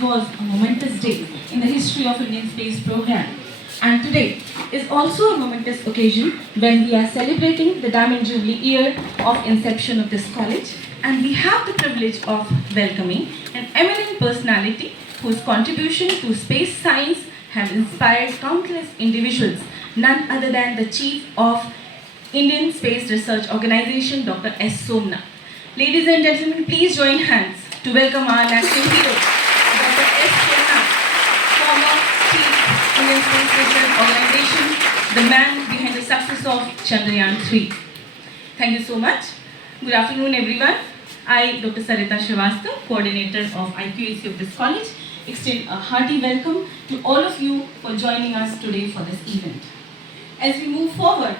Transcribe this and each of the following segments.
it was a momentous day in the history of Indian space program. And today is also a momentous occasion when we are celebrating the Diamond Jubilee year of inception of this college, and we have the privilege of welcoming an eminent personality whose contribution to space science have inspired countless individuals, none other than the Chief of Indian Space Research Organization, Dr. S. Somanath. Ladies and gentlemen, please join hands to welcome our national hero, Dr. S. Somanath, former Chief Indian Space Research Organization, the man behind the success of Chandrayaan-3. Thank you so much. Good afternoon, everyone. I, Dr. Sarita Srivastava, coordinator of IQAC of this college, extend a hearty welcome to all of you for joining us today for this event. As we move forward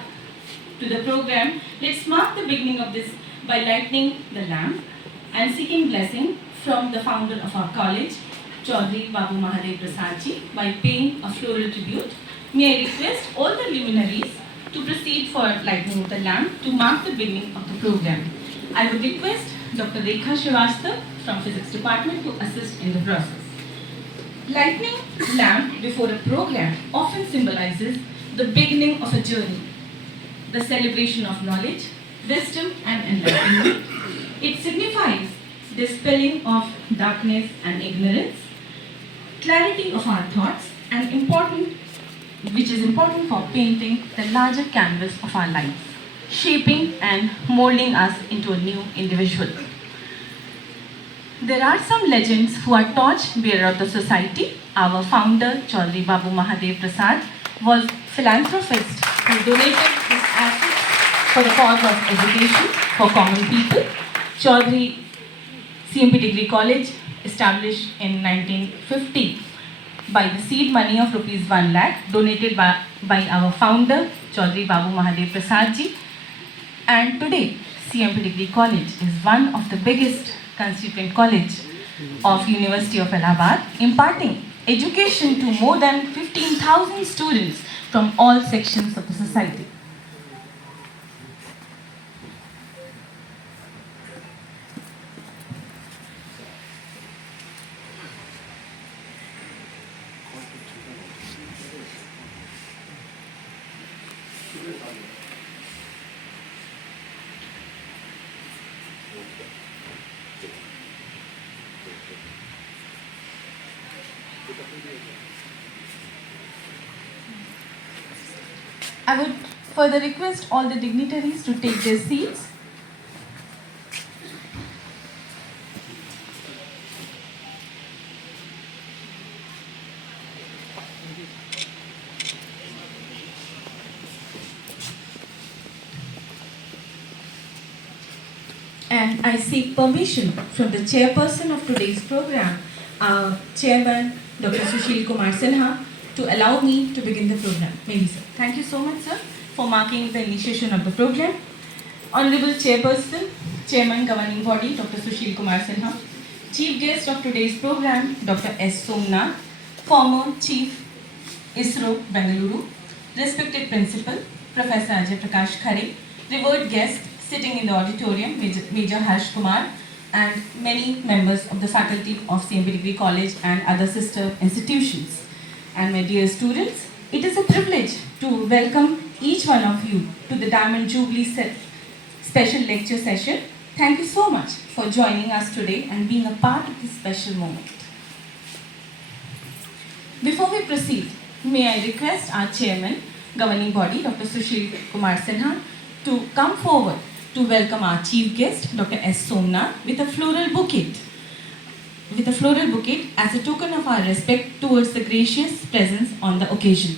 to the program, let's mark the beginning of this by lighting the lamp and seeking blessing from the founder of our college, Chaudhry Babu Mahadev Prasad ji, by paying a floral tribute. May I request all the luminaries to proceed for lighting of the lamp to mark the beginning of the program. I would request Dr. Rekha Srivastava from Physics Department to assist in the process. Lighting lamp before a program often symbolizes the beginning of a journey, the celebration of knowledge, wisdom and enlightenment. It signifies dispelling of darkness and ignorance, clarity of our thoughts, and which is important for painting the larger canvas of our lives, shaping and molding us into a new individual. There are some legends who are torch-bearer of the society. Our founder, Chaudhry Babu Mahadev Prasad, was philanthropist who donated his assets for the cause of education for common people. Chaudhry CMP Degree College, established in 1950 by the seed money of rupees 1 lakh, donated by our founder, Chaudhry Babu Mahadev Prasad ji. And today, CMP Degree College is one of the biggest constituent college of University of Allahabad, imparting education to more than 15,000 students from all sections of the society. I would further request all the dignitaries to take their seats. And I seek permission from the chairperson of today's program, our chairman, Dr. Sushil Kumar Sinha, to allow me to begin the program. Maybe, sir. Thank you so much, sir, for marking the initiation of the program. Honorable Chairperson, Chairman Governing Body, Dr. Sushil Kumar Sinha, Chief Guest of today's program, Dr. S. Somanath, former Chief ISRO, Bengaluru, respected Principal, Professor Ajay Prakash Khare, revered guest sitting in the auditorium, Major Harsh Kumar, and many members of the faculty of CMP Degree College and other sister institutions. And my dear students, it is a privilege to welcome each one of you to the Diamond Jubilee special lecture session. Thank you so much for joining us today and being a part of this special moment. Before we proceed, may I request our chairman, governing body, Dr. Sushil Kumar Sinha, to come forward to welcome our chief guest, Dr. S. Somanath, with a floral bouquet. As a token of our respect towards the gracious presence on the occasion.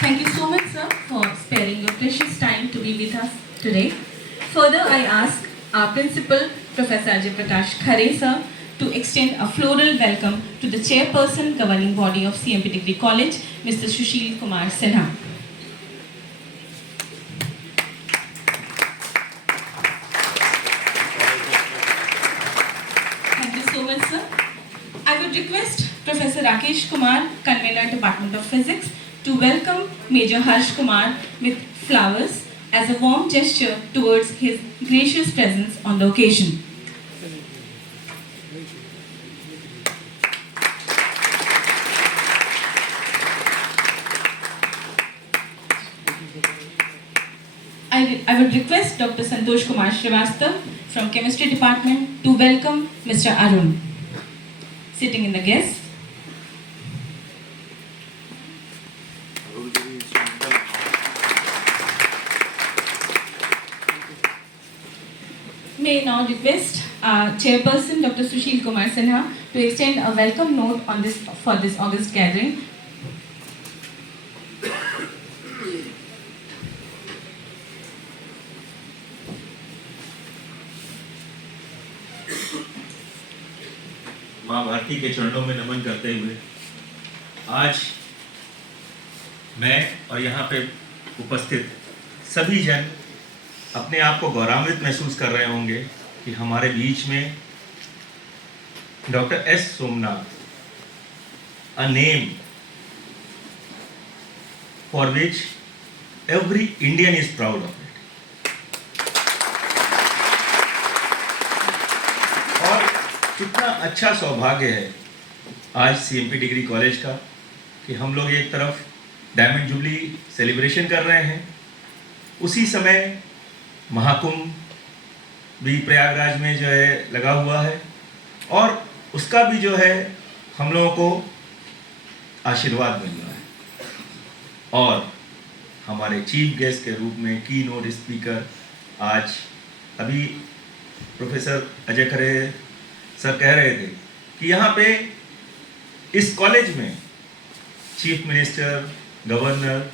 Thank you so much, sir, for sparing your precious time to be with us today. Further, I ask our principal, Professor Ajay Prakash Khare, sir, to extend a floral welcome to the chairperson governing body of CMP Degree College, Mr. Sushil Kumar Sinha. Thank you so much, sir. I would request Professor Rakesh Kumar, convener, Department of Physics, to welcome Major Harsh Kumar with flowers as a warm gesture towards his gracious presence on the occasion. I would request Dr. Santosh Kumar Srivastava from Chemistry Department to welcome Mr. Arun, sitting in the guest. May I now request our Chairperson, Dr. Sushil Kumar Sinha, to extend a welcome note for this August gathering. माँ भारती के चरणों में नमन करते हुए आज मैं और यहाँ पे उपस्थित सभी जन अपने आप को गौरवान्वित महसूस कर रहे होंगे कि हमारे बीच में doctor S Somnath, a name for which every Indian is proud of it. और कितना अच्छा सौभाग्य है आज सीएमपी डिग्री कॉलेज का कि हम लोग एक तरफ डायमंड जुबली सेलिब्रेशन कर रहे हैं, उसी समय महाकुंभ भी प्रयागराज में जो है लगा हुआ है और उसका भी जो है हम लोगों को आशीर्वाद मिल रहा है। और हमारे चीफ गेस्ट के रूप में की नोट स्पीकर आज अभी प्रोफेसर अजय खरे सर कह रहे थे कि यहाँ पे इस कॉलेज में चीफ मिनिस्टर, गवर्नर,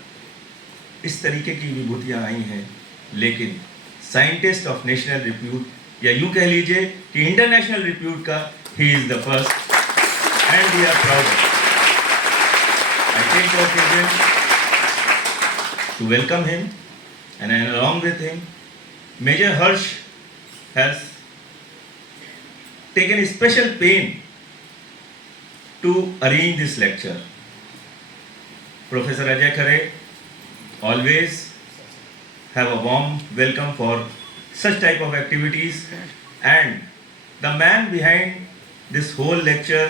इस तरीके की विभूतियाँ आई हैं, लेकिन साइंटिस्ट ऑफ नेशनल रिप्यूट या यूँ कह लीजिए कि इंटरनेशनल रिप्यूट का he is the first and we are proud. I take the occasion to welcome him and along with him Major Harsh has taken special pain to arrange this lecture. Professor Ajay Khare always have a warm welcome for such type of activities, and the man behind this whole lecture,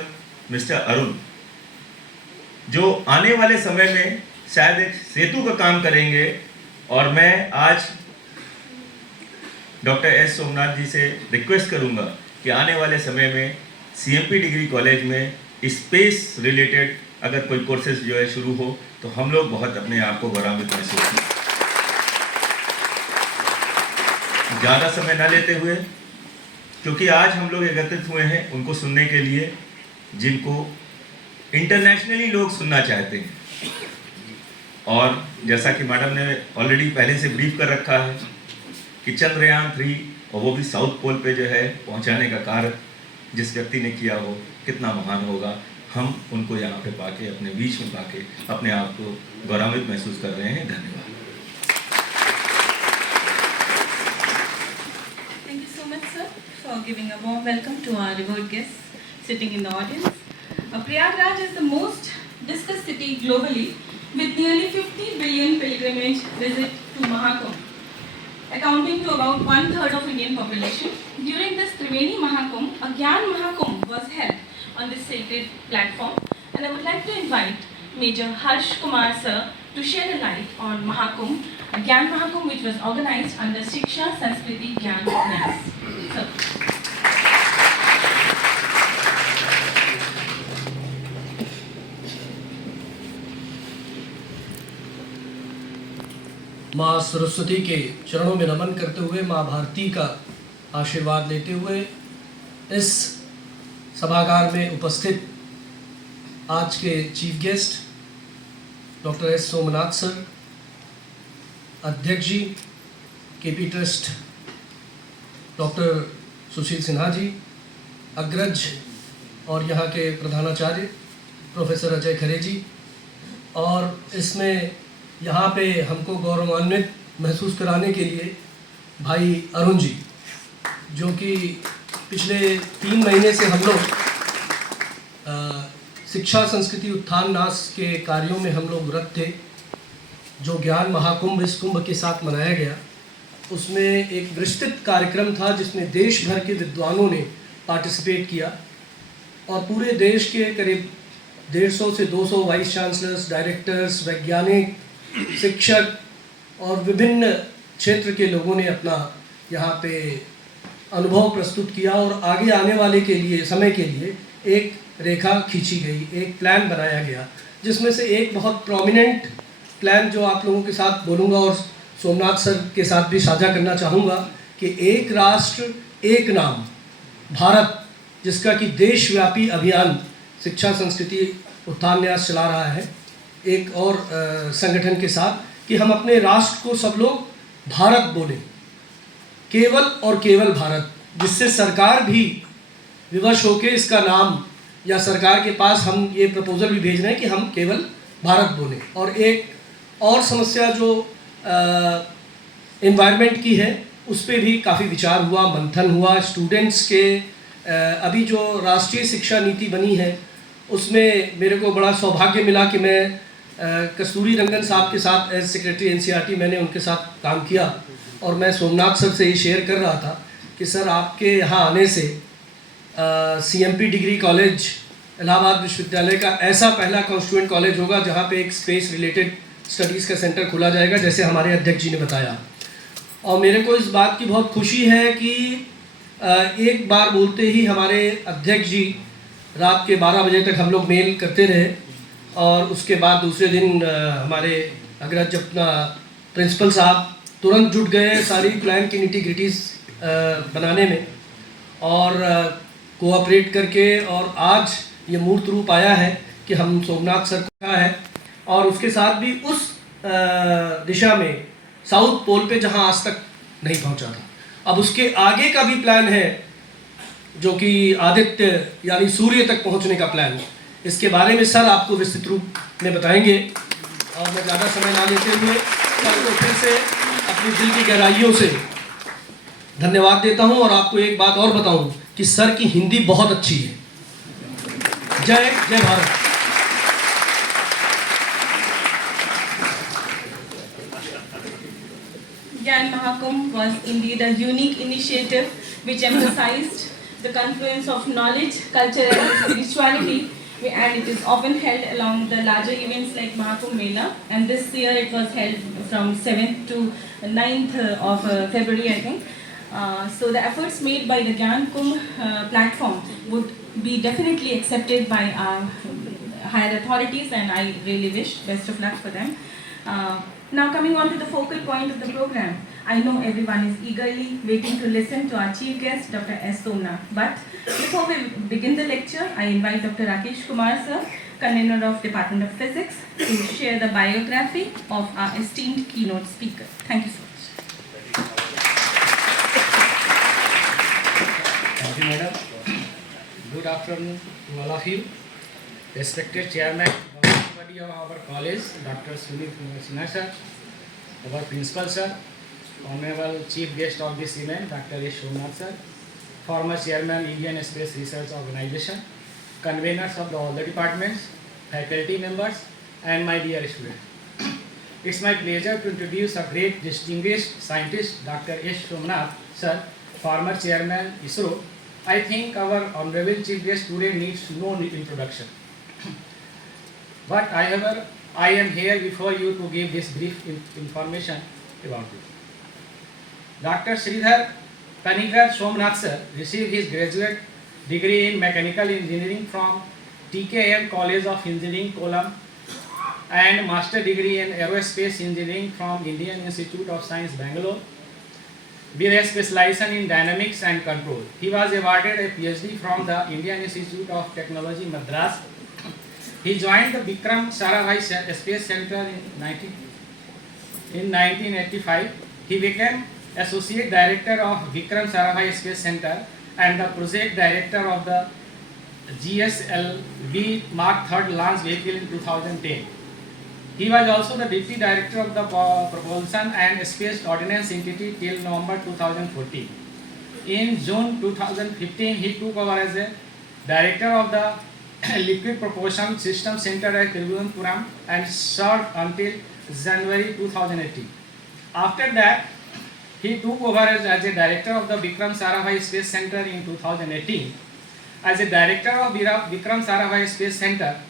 Mr. Arun, जो आने वाले समय में शायद एक सेतु का काम करेंगे। और मैं आज डॉक्टर एस सोमनाथ जी से रिक्वेस्ट करूंगा कि आने वाले समय में सीएमपी डिग्री कॉलेज में स्पेस रिलेटेड अगर कोई कोर्सेज जो है शुरू हो तो हम लोग बहुत अपने आप को गौरवान्वित महसूस करें। ज़्यादा समय ना लेते हुए, क्योंकि आज हम लोग एकत्रित हुए हैं उनको सुनने के लिए जिनको इंटरनेशनली लोग सुनना चाहते हैं। और जैसा कि मैडम ने ऑलरेडी पहले से ब्रीफ कर रखा है कि चंद्रयान 3 और वो भी साउथ पोल पे जो है पहुंचाने का कार्य जिस व्यक्ति ने किया हो कितना महान होगा। हम उनको यहाँ पे पाके, अपने बीच में पाके अपने आप को गौरवान्वित महसूस कर रहे हैं। धन्यवाद। Thank you so much, sir, for giving a warm welcome to our revered guests sitting in the audience. Prayagraj is the most discussed city globally with nearly 50 billion pilgrimage visit to Mahakumbh, accounting to about 1/3 of Indian population. During this Triveni Mahakumbh, a Gyan Mahakumbh was held on this sacred platform, and I would like to invite Major Harsh Kumar sir to shed a light on Mahakumbh, a Gyan Mahakumbh which was organized under Shiksha Sanskriti Gyan Nyas. Sir. माँ सरस्वती के चरणों में नमन करते हुए, माँ भारती का आशीर्वाद लेते हुए इस सभागार में उपस्थित आज के chief guest doctor S Somnath sir, अध्यक्ष जी केपी ट्रस्ट डॉक्टर सुशील सिन्हा जी, अग्रज और यहाँ के प्रधानाचार्य प्रोफेसर अजय खरे जी, और इसमें यहाँ पे हमको गौरवान्वित महसूस कराने के लिए भाई अरुण जी, जो कि पिछले 3 महीने से हम लोग शिक्षा संस्कृति उत्थान नाश के कार्यों में हम लोग रत थे। जो ज्ञान महाकुंभ इस कुंभ के साथ मनाया गया, उसमें एक विस्तृत कार्यक्रम था जिसमें देश भर के विद्वानों ने पार्टिसिपेट किया और पूरे देश के करीब 150 से 200 वाइस चांसलर्स, डायरेक्टर्स, वैज्ञानिक, शिक्षक और विभिन्न क्षेत्र के लोगों ने अपना यहाँ पे अनुभव प्रस्तुत किया और आगे आने वाले के लिए समय के लिए एक रेखा खींची गई, एक प्लान बनाया गया, जिसमें से एक बहुत प्रोमिनेंट प्लान जो आप लोगों के साथ बोलूँगा और सोमनाथ सर के साथ भी साझा करना चाहूँगा कि एक राष्ट्र एक नाम भारत, जिसका कि देशव्यापी अभियान शिक्षा संस्कृति उत्थान न्यास चला रहा है एक और संगठन के साथ, कि हम अपने राष्ट्र को सब लोग भारत बोलें, केवल और केवल भारत, जिससे सरकार भी विवश होकर इसका नाम, या सरकार के पास हम ये प्रपोजल भी भेज रहे हैं कि हम केवल भारत बोलें। और एक और समस्या जो एनवायरनमेंट की है, उस पर भी काफ़ी विचार हुआ, मंथन हुआ। स्टूडेंट्स के अभी जो राष्ट्रीय शिक्षा नीति बनी है, उसमें मेरे को बड़ा सौभाग्य मिला कि मैं कस्तूरी रंगन साहब के साथ एज सेक्रेटरी एनसीईआरटी मैंने उनके साथ काम किया और मैं सोमनाथ सर से ये शेयर कर रहा था कि सर आपके यहाँ आने से सीएमपी डिग्री कॉलेज इलाहाबाद विश्वविद्यालय का ऐसा पहला कॉन्स्टिट्यूएंट कॉलेज होगा जहाँ पे एक स्पेस रिलेटेड स्टडीज़ का सेंटर खुला जाएगा, जैसे हमारे अध्यक्ष जी ने बताया। और मेरे को इस बात की बहुत खुशी है कि एक बार बोलते ही हमारे अध्यक्ष जी रात के 12 बजे तक हम लोग मेल करते रहे और उसके बाद दूसरे दिन हमारे अग्रज अपना प्रिंसिपल साहब तुरंत जुट गए सारी प्लान की निटी-ग्रिटीज़ बनाने में और कोऑपरेट करके, और आज ये मूर्त रूप आया है कि हम सोमनाथ सर का है और उसके साथ भी उस दिशा में साउथ पोल पे जहां आज तक नहीं पहुंचा था। अब उसके आगे का भी प्लान है जो कि आदित्य यानी सूर्य तक पहुंचने का प्लान है। इसके बारे में सर आपको विस्तृत रूप में बताएंगे और मैं ज़्यादा समय ना लेते हुए सर को फिर से अपनी दिल की गहराइयों से धन्यवाद देता हूं और आपको एक बात और बताऊं कि सर की हिंदी बहुत अच्छी है। जय जय Bharat. Gyan Mahakumbh was indeed a unique initiative which emphasized the confluence of knowledge, culture and spirituality, and it is often held along the larger events like Mahakumbh Mela, and this year it was held from 7th to 9th of February, I think. So the efforts made by the Gyan Kumbh platform would be definitely accepted by our higher authorities, and I really wish best of luck for them. Now coming on to the focal point of the program, I know everyone is eagerly waiting to listen to our chief guest, Dr. S. Somanath. But before we begin the lecture, I invite Dr. Rakesh Kumar sir, convener of Department of Physics, to share the biography of our esteemed keynote speaker. Thank you so much. Thank you, madam. Good afternoon to all of you. Respected chairman of our college, Dr. Sunith sir, our principal sir, honorable chief guest of this event, Dr. S. Somanath sir, former chairman Indian Space Research Organization, conveners of all the departments, faculty members, and my dear students. It's my pleasure to introduce a great distinguished scientist, Dr. S. Somanath sir, former chairman ISRO. I think our honorable chief guest today needs no introduction. But however, I am here before you to give this brief information about it. Dr. Sridhar Panigar Somanath sir received his graduate degree in Mechanical Engineering from TKM College of Engineering, Kollam, and master degree in Aerospace Engineering from Indian Institute of Science, Bangalore, with a specialization in Dynamics and Control. He was awarded a PhD from the Indian Institute of Technology, Madras. He joined the Vikram Sarabhai Space Center in 1985. He became Associate Director of Vikram Sarabhai Space Center and the Project Director of the GSLV Mark III launch vehicle in 2010. He was also the Deputy Director of the Propulsion and Space Ordnance Entity till November 2014. In June 2015, he took over as a Director of the Liquid Propulsion System Center at Tiruvananthapuram and served until January 2018. After that, he took over as a director of the Vikram Sarabhai Space Center in 2018. As a director of Vikram Sarabhai Space Center,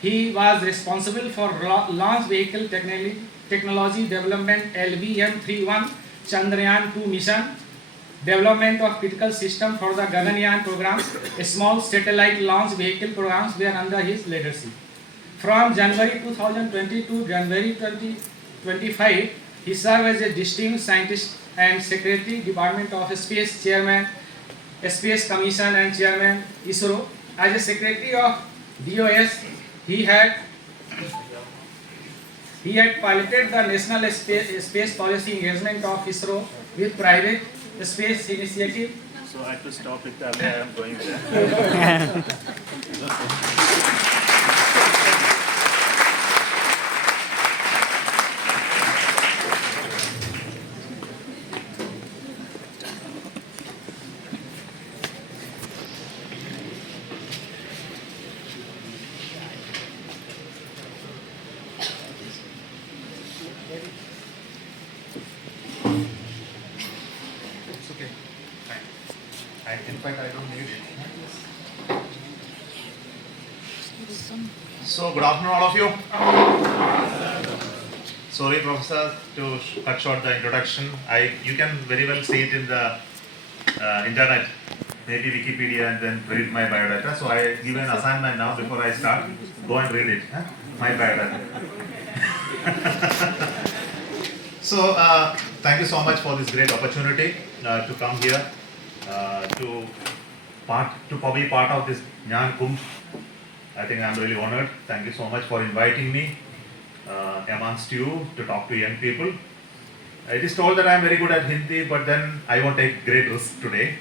he was responsible for launch vehicle technology development LVM-31 Chandrayaan-2 mission, development of critical system for the Gaganyaan program, a small satellite launch vehicle programs were under his leadership. From January 2020 to January 2025, he served as a distinguished scientist and secretary, Department of Space Chairman, Space Commission and Chairman, ISRO. As a secretary of DOS, he had piloted the national space policy engagement of ISRO with private space initiative. So I have to stop it. I am going there. It's okay. Fine. In fact, I don't need it. So, good afternoon, all of you. Sorry, Professor, to cut short the introduction. You can very well see it in the internet, maybe Wikipedia, and then read my biodata. So, I give an assignment now before I start. Go and read it, huh? My biodata. So, thank you so much for this great opportunity to come here to be part of this Jnana Kumbh. I think I'm really honored. Thank you so much for inviting me amongst you to talk to young people. It is told that I'm very good at Hindi, but then I won't take great risk today.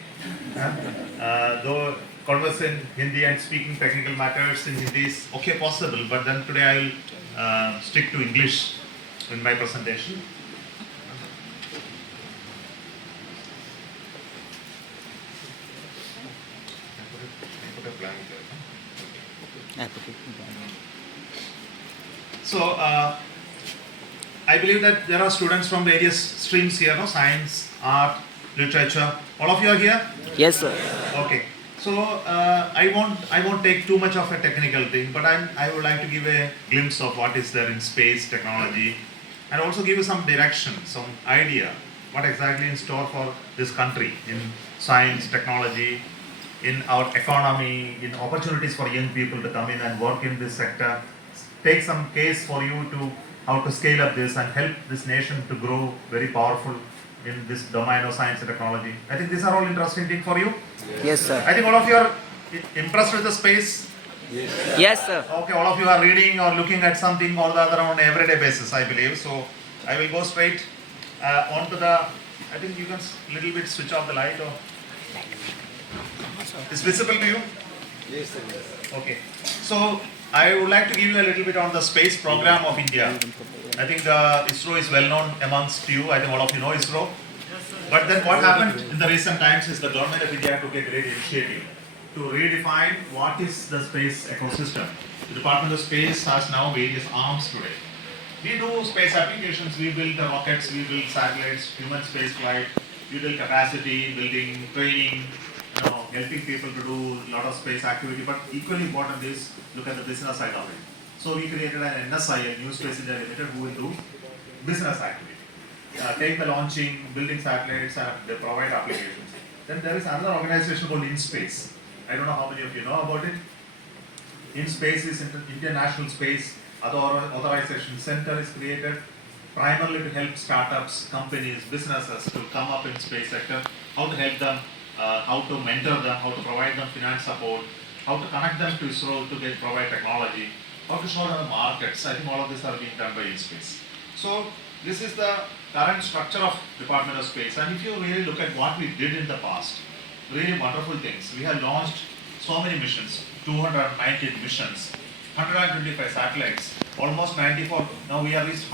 Though converse in Hindi and speaking technical matters in Hindi is okay possible, but then today I will stick to English in my presentation. So, I believe that there are students from various streams here, no? Science, art, literature. All of you are here? Yes, sir. Okay. So, I won't take too much of a technical thing, but I would like to give a glimpse of what is there in space technology, and also give you some direction, some idea, what exactly in store for this country in science, technology, in our economy, in opportunities for young people to come in and work in this sector. Take some case for you to how to scale up this and help this nation to grow very powerful in this domain of science and technology. I think these are all interesting things for you. Yes, sir. I think all of you are impressed with the space. Yes, sir. Okay, all of you are reading or looking at something or the other on an everyday basis, I believe. So I will go straight onto the. I think you can little bit switch off the light or. Is visible to you? Yes, sir. Okay. So I would like to give you a little bit on the space program of India. I think the ISRO is well known amongst you. I think all of you know ISRO. But then what happened in the recent times is the government of India took a great initiative to redefine what is the space ecosystem. The Department of Space has now various arms today. We do space applications, we build the rockets, we build satellites, human space flight, we build capacity, building, training, helping people to do a lot of space activity, but equally important is look at the business side of it. So we created an NSI, a New Space India Limited, who will do business activity. Take the launching, building satellites, and they provide applications. Then there is another organization called InSpace. I don't know how many of you know about it. InSpace is International Space Authorization Center is created primarily to help startups, companies, businesses to come up in space sector, how to help them, how to mentor them, how to provide them finance support, how to connect them to ISRO to provide technology, how to show them the markets. I think all of this are being done by InSpace. So this is the current structure of Department of Space, and if you really look at what we did in the past, really wonderful things. We have launched so many missions, 219 missions, 125 satellites, almost 94. Now we have reached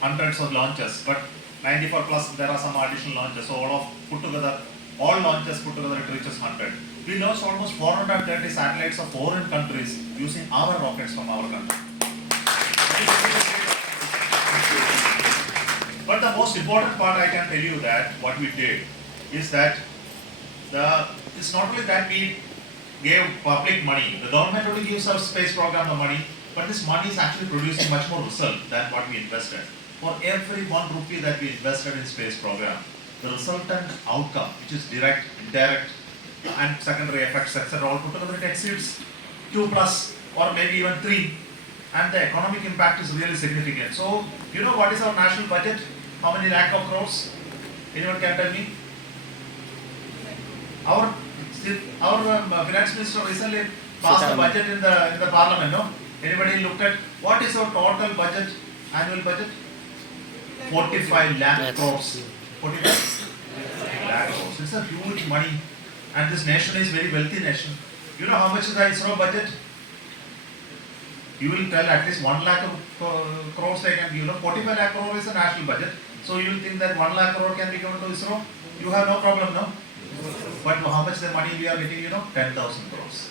hundreds of launches, but 94 plus there are some additional launches. So all of put together all launches put together, it reaches 100. We launched almost 430 satellites of foreign countries using our rockets from our country. But the most important part I can tell you that what we did is that it's not only that we gave public money. The government only gives our space program the money, but this money is actually producing much more result than what we invested. For every 1 rupee that we invested in space program, the resultant outcome, which is direct, indirect, and secondary effects, etc., all put together, it exceeds 2 plus or maybe even 3. And the economic impact is really significant. So, you know what is our national budget? How many lakh of crores? Anyone can tell me? Our finance minister recently passed the budget in the parliament, no? Anybody looked at what is our total budget, annual budget? 45 lakh crores. 45 lakh crores. It's a huge money. And this nation is very wealthy nation. You know how much is the ISRO budget? You will tell at least 1 lakh crores they can give. 45 lakh crore is a national budget. So you will think that 1 lakh crore can be given to ISRO? You have no problem, no? But how much the money we are getting, 10,000 crores.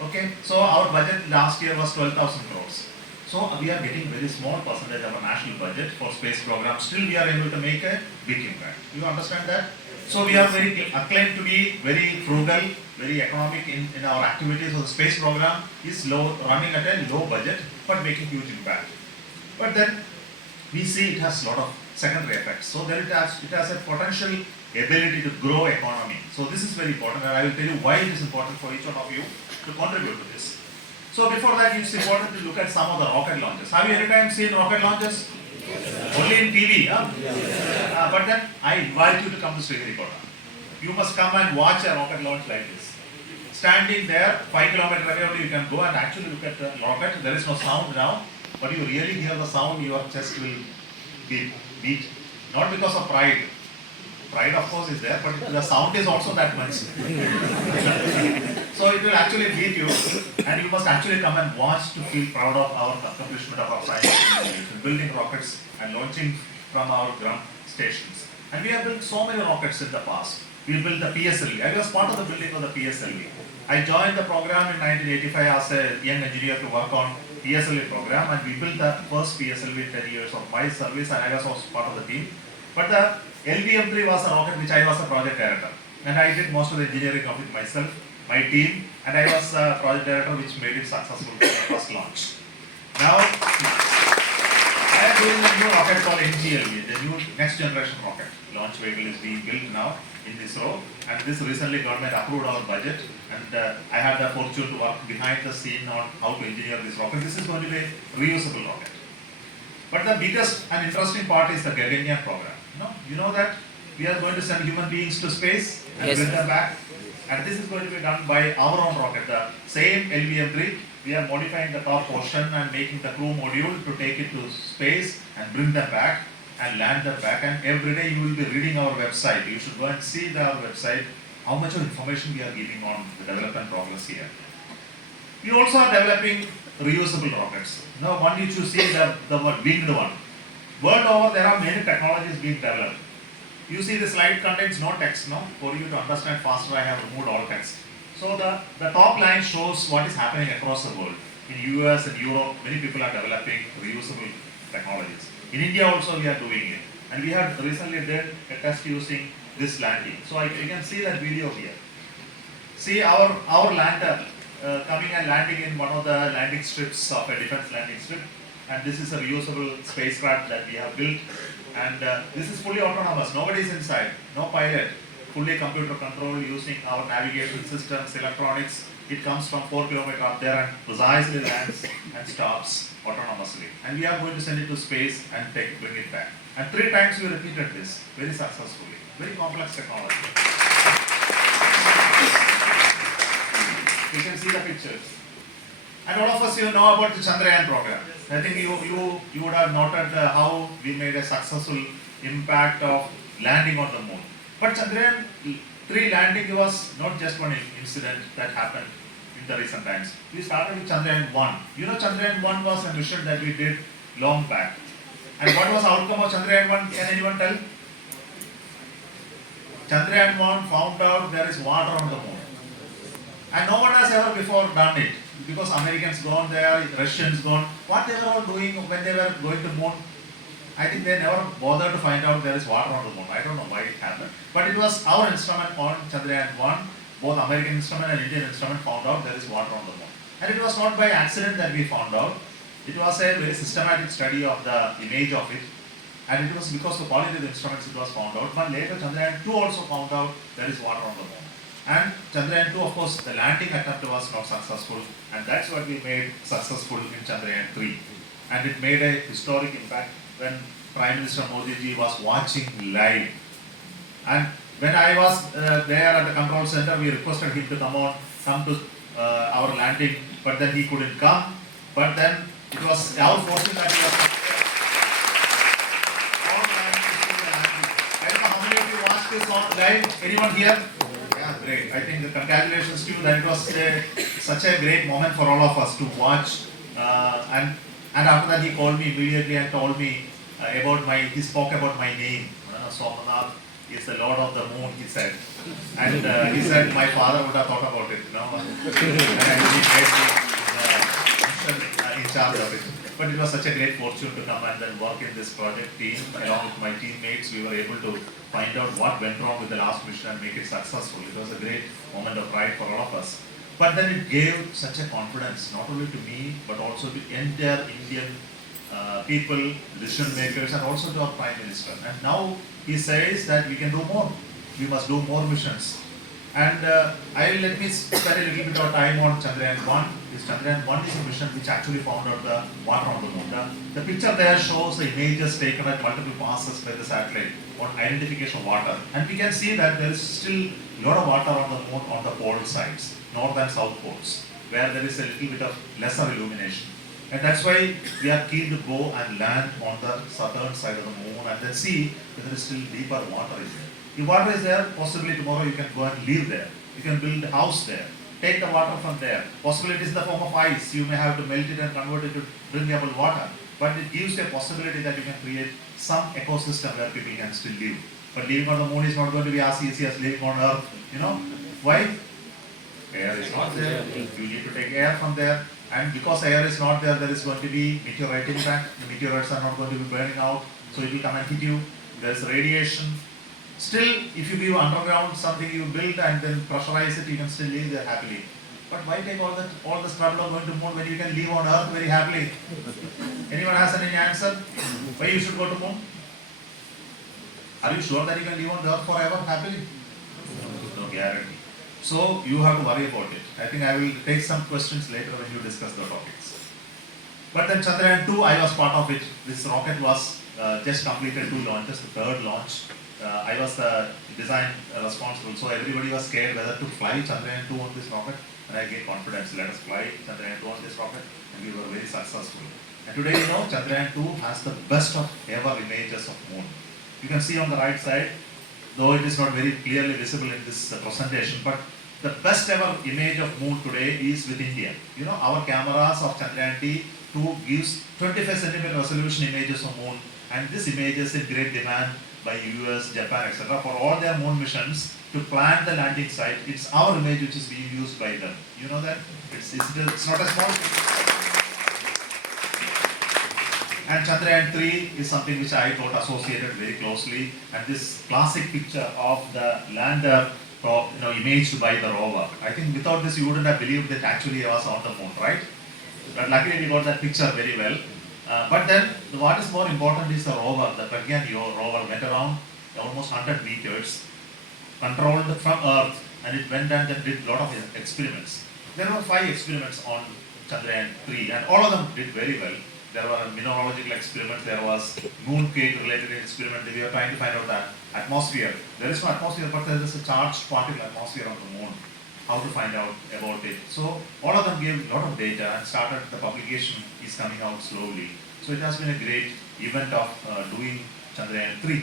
Okay, so our budget last year was 12,000 crores. So we are getting very small percentage of our national budget for space program. Still we are able to make a big impact. You understand that? So we are very acclaimed to be very frugal, very economic in our activities. So the space program is running at a low budget, but making huge impact. But then we see it has a lot of secondary effects. So there it has a potential ability to grow economy. So this is very important, and I will tell you why it is important for each one of you to contribute to this. So before that, it's important to look at some of the rocket launches. Have you any time seen rocket launches? Only in TV, huh? But then I invite you to come to Sriharikota. You must come and watch a rocket launch like this. Standing there, 5 kilometers away only you can go and actually look at the rocket. There is no sound now, but you really hear the sound, your chest will beat. Not because of pride. Pride of course is there, but the sound is also that much. So it will actually beat you, and you must actually come and watch to feel proud of our accomplishment of our science in building rockets and launching from our ground stations. And we have built so many rockets in the past. We built the PSLV. I was part of the building of the PSLV. I joined the program in 1985 as a young engineer to work on PSLV program, and we built the first PSLV in 10 years of my service, and I was also part of the team. But the LVM3 was a rocket which I was a project director, and I did most of the engineering of it myself, my team, and I was a project director which made it successful for the first launch. Now, I am doing a new rocket called NGLV, the new next generation rocket. Launch vehicle is being built now in ISRO, and this recently government approved our budget, and I had the fortune to work behind the scene on how to engineer this rocket. This is going to be a reusable rocket. But the biggest and interesting part is the Gaganyaan program. You know that we are going to send human beings to space and bring them back, and this is going to be done by our own rocket, the same LVM3. We are modifying the top portion and making the crew module to take it to space and bring them back and land them back. And every day you will be reading our website. You should go and see our website, how much of information we are giving on the development progress here. We also are developing reusable rockets. Now, one you should see the winged one. World over, there are many technologies being developed. You see the slide contains no text, no? For you to understand faster, I have removed all text. So the top line shows what is happening across the world. In US and Europe, many people are developing reusable technologies. In India also we are doing it. And we have recently did a test using this landing. So you can see that video here. See our lander coming and landing in one of the landing strips of a defense landing strip. And this is a reusable spacecraft that we have built. And this is fully autonomous. Nobody is inside. No pilot. Fully computer control using our navigation systems, electronics. It comes from 4 kilometers up there and precisely lands and stops autonomously. And we are going to send it to space and bring it back. And 3 times we repeated this very successfully. Very complex technology. You can see the pictures. And all of us, you know about the Chandrayaan program. I think you would have noted how we made a successful impact of landing on the moon. But Chandrayaan 3 landing was not just one incident that happened in the recent times. We started with Chandrayaan 1. You know, Chandrayaan 1 was a mission that we did long back. And what was the outcome of Chandrayaan 1? Can anyone tell? Chandrayaan-1 found out there is water on the moon. And no one has ever before done it. Because Americans gone there, Russians gone. What they were all doing when they were going to moon? I think they never bothered to find out there is water on the moon. I don't know why it happened. But it was our instrument on Chandrayaan-1. Both American instrument and Indian instrument found out there is water on the moon. And it was not by accident that we found out. It was a very systematic study of the image of it. And it was because of the quality of the instruments it was found out. But later Chandrayaan-2 also found out there is water on the moon. And Chandrayaan-2, of course, the landing attempt was not successful. And that's what we made successful in Chandrayaan-3. And it made a historic impact when Prime Minister Modi ji was watching live. And when I was there at the control center, we requested him to come to our landing, but then he couldn't come. But then it was our fortune that he was all landing to see the landing. I don't know how many of you watched this on live? Anyone here? Yeah, great. I think the congratulations to you that it was such a great moment for all of us to watch. And after that he called me immediately and told me he spoke about my name. Somanath is the Lord of the Moon, he said. And he said my father would have thought about it, and he made me in charge of it. But it was such a great fortune to come and then work in this project team. Along with my teammates, we were able to find out what went wrong with the last mission and make it successful. It was a great moment of pride for all of us. But then it gave such a confidence, not only to me, but also to entire Indian people, decision makers, and also to our Prime Minister. And now he says that we can do more. We must do more missions. And let me spend a little bit of time on Chandrayaan-1. This Chandrayaan-1 is a mission which actually found out the water on the moon. The picture there shows the images taken at multiple passes by the satellite on identification of water. And we can see that there is still a lot of water on the moon on the pole sides, north and south poles, where there is a little bit of lesser illumination. And that's why we are keen to go and land on the southern side of the moon and then see if there is still deeper water is there. If water is there, possibly tomorrow you can go and live there. You can build a house there. Take the water from there. Possibly it is in the form of ice. You may have to melt it and convert it to drinkable water. But it gives you a possibility that you can create some ecosystem where people can still live. But living on the moon is not going to be as easy as living on Earth. Why? Air is not there. You need to take air from there. And because air is not there, there is going to be meteorite impact. The meteorites are not going to be burning out. So it will come and hit you. There is radiation. Still, if you build underground something you build and then pressurize it, you can still live there happily. But why take all this trouble of going to moon when you can live on Earth very happily? Anyone has any answer? Why you should go to moon? Are you sure that you can live on Earth forever happily? No guarantee. So you have to worry about it. I think I will take some questions later when you discuss the topics. But then Chandrayaan-2, I was part of it. This rocket was just completed 2 launches, the 3rd launch. I was the design responsible, so everybody was scared whether to fly Chandrayaan-2 on this rocket. And I gained confidence, let us fly Chandrayaan-2 on this rocket, and we were very successful. And today, Chandrayaan-2 has the best of ever images of moon. You can see on the right side, though it is not very clearly visible in this presentation, but the best ever image of moon today is with India. Our cameras of Chandrayaan-2 gives 25 centimeter resolution images of moon, and this image is in great demand by US, Japan, etc. for all their moon missions to plan the landing site. It's our image which is being used by them. You know that? It's not a small thing. And Chandrayaan-3 is something which I thought associated very closely. And this classic picture of the lander, imaged by the rover. I think without this you wouldn't have believed that actually I was on the moon, right? But luckily we got that picture very well. But then what is more important is the rover. The Pragyan rover went around almost 100 meters, controlled from Earth, and it went and did a lot of experiments. There were 5 experiments on Chandrayaan-3, and all of them did very well. There were mineralogical experiments, there was mooncake related experiment. We were trying to find out the atmosphere. There is no atmosphere, but there is a charged particle atmosphere on the moon. How to find out about it. So all of them gave a lot of data and started, the publication is coming out slowly. So it has been a great event of doing Chandrayaan-3.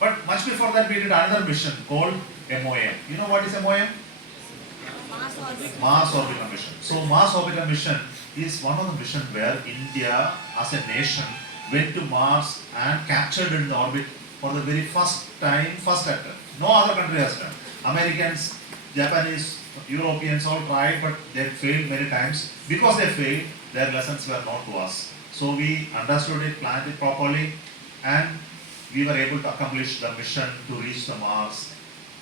But much before that we did another mission called MOM. You know what is MOM? Mars Orbital Mission. So Mars Orbital Mission is one of the missions where India as a nation went to Mars and captured in the orbit for the very first time, first attempt. No other country has done. Americans, Japanese, Europeans all tried, but they failed many times. Because they failed, their lessons were known to us. So we understood it, planned it properly, and we were able to accomplish the mission to reach the Mars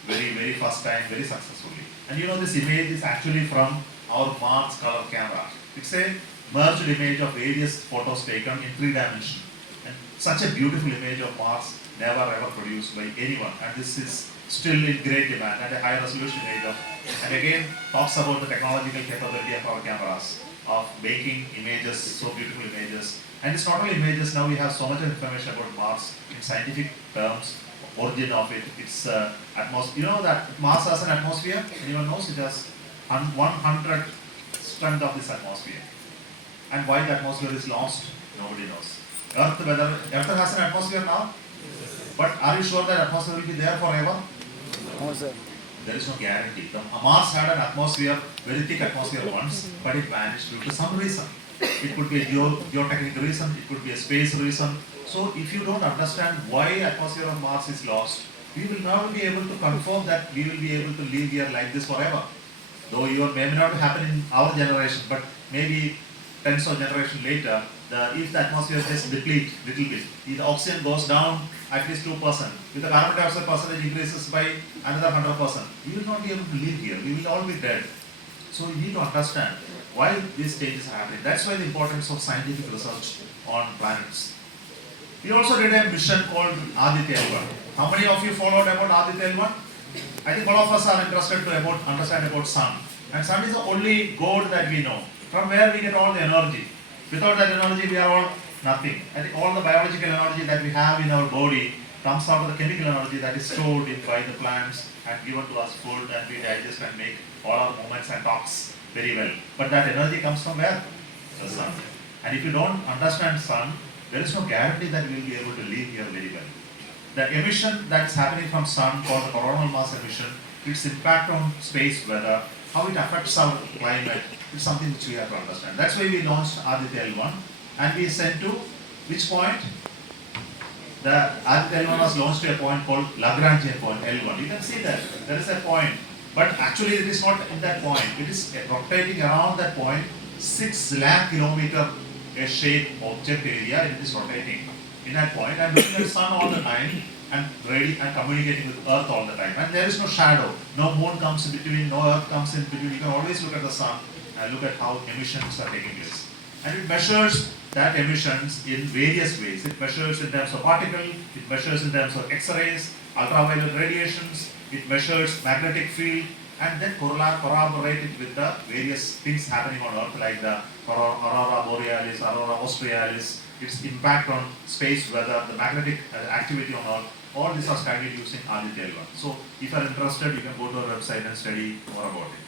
very first time, very successfully. And you know, this image is actually from our Mars color camera. It's a merged image of various photos taken in 3 dimensions. And such a beautiful image of Mars never ever produced by anyone. And this is still in great demand, and a high resolution image of, and again talks about the technological capability of our cameras of making images, so beautiful images. And it's not only images, now we have so much information about Mars in scientific terms, origin of it, its atmosphere. You know that Mars has an atmosphere? Anyone knows? It has 100 strength of this atmosphere. And why the atmosphere is lost, nobody knows. Earth has an atmosphere now, but are you sure that atmosphere will be there forever? No, sir. There is no guarantee. The Mars had an atmosphere, very thick atmosphere once, but it vanished due to some reason. It could be a geotechnical reason, it could be a space reason. So if you don't understand why atmosphere of Mars is lost, we will not be able to confirm that we will be able to live here like this forever. Though it may not happen in our generation, but maybe tens of generations later, if the atmosphere just depletes little bit, if the oxygen goes down at least 2%, if the carbon dioxide percentage increases by another 100%, we will not be able to live here. We will all be dead. So you need to understand why these changes are happening. That's why the importance of scientific research on planets. We also did a mission called Aditya L1. How many of you followed about Aditya L1? I think all of us are interested to understand about sun. And sun is the only god that we know. From where we get all the energy. Without that energy, we are all nothing. I think all the biological energy that we have in our body comes out of the chemical energy that is stored by the plants and given to us food, and we digest and make all our movements and talks very well. But that energy comes from where? The sun. And if you don't understand sun, there is no guarantee that we will be able to live here very well. The emission that's happening from sun called the coronal mass emission, its impact on space weather, how it affects our climate, is something which we have to understand. That's why we launched Aditya L1, and we sent to which point? The Aditya L1 was launched to a point called Lagrangian point L1. You can see that there is a point, but actually it is not in that point. It is rotating around that point, 6 lakh kilometer a shape object area. It is rotating in that point and looking at the sun all the time and ready and communicating with Earth all the time. And there is no shadow, no moon comes in between, no Earth comes in between. You can always look at the sun and look at how emissions are taking place. And it measures that emissions in various ways. It measures in terms of particle, it measures in terms of X-rays, ultraviolet radiations, it measures magnetic field, and then corroborate it with the various things happening on Earth, like the aurora borealis, aurora australis, its impact on space weather, the magnetic activity on Earth. All these are studied using Aditya L1. So if you are interested, you can go to our website and study more about it.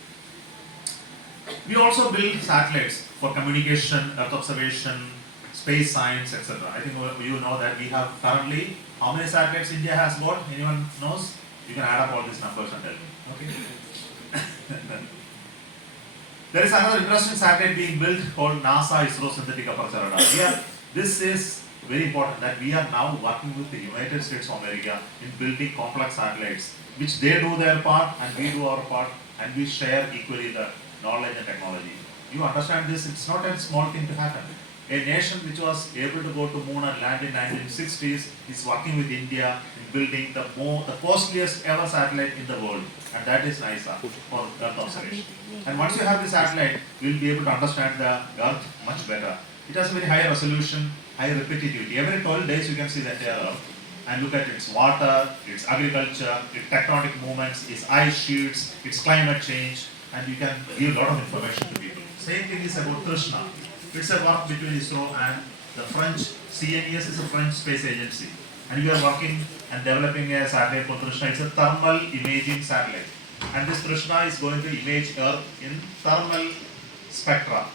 We also build satellites for communication, Earth observation, space science, etc. I think you know that we have currently, how many satellites India has got? Anyone knows? You can add up all these numbers and tell me. Okay. There is another interesting satellite being built called NASA ISRO Synthetic Aperture Radar. This is very important that we are now working with the United States of America in building complex satellites, which they do their part and we do our part, and we share equally the knowledge and technology. You understand this? It's not a small thing to happen. A nation which was able to go to moon and land in 1960s is working with India in building the costliest ever satellite in the world, and that is NASA for Earth observation. And once you have the satellite, you will be able to understand the Earth much better. It has a very high resolution, high repetitivity. Every 12 days you can see the entire Earth and look at its water, its agriculture, its tectonic movements, its ice sheets, its climate change, and you can give a lot of information to people. Same thing is about Trishna. It's a work between ISRO and the French CNES is a French space agency. And we are working and developing a satellite called Trishna. It's a thermal imaging satellite. And this Trishna is going to image Earth in thermal spectra.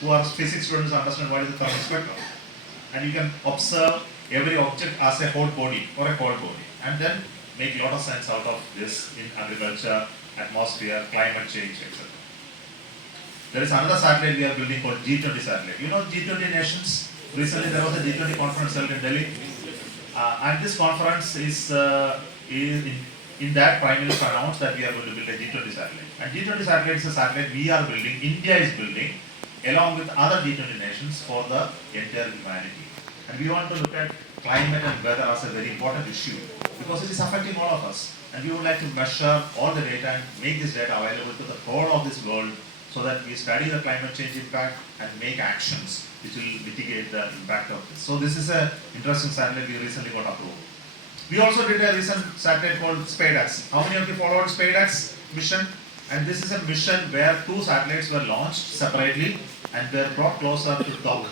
Who are physics students understand what is the thermal spectrum. And you can observe every object as a hot body or a cold body. And then make a lot of sense out of this in agriculture, atmosphere, climate change, etc. There is another satellite we are building called G20 satellite. You know G20 nations? Recently there was a G20 conference held in Delhi. And this conference is in that Prime Minister announced that we are going to build a G20 satellite. And G20 satellite is a satellite we are building, India is building, along with other G20 nations for the entire humanity. And we want to look at climate and weather as a very important issue because it is affecting all of us. And we would like to measure all the data and make this data available to the whole of this world so that we study the climate change impact and make actions which will mitigate the impact of this. So this is an interesting satellite we recently got approved. We also did a recent satellite called SpadeX. How many of you followed SpadeX mission? And this is a mission where 2 satellites were launched separately and were brought closer to dock.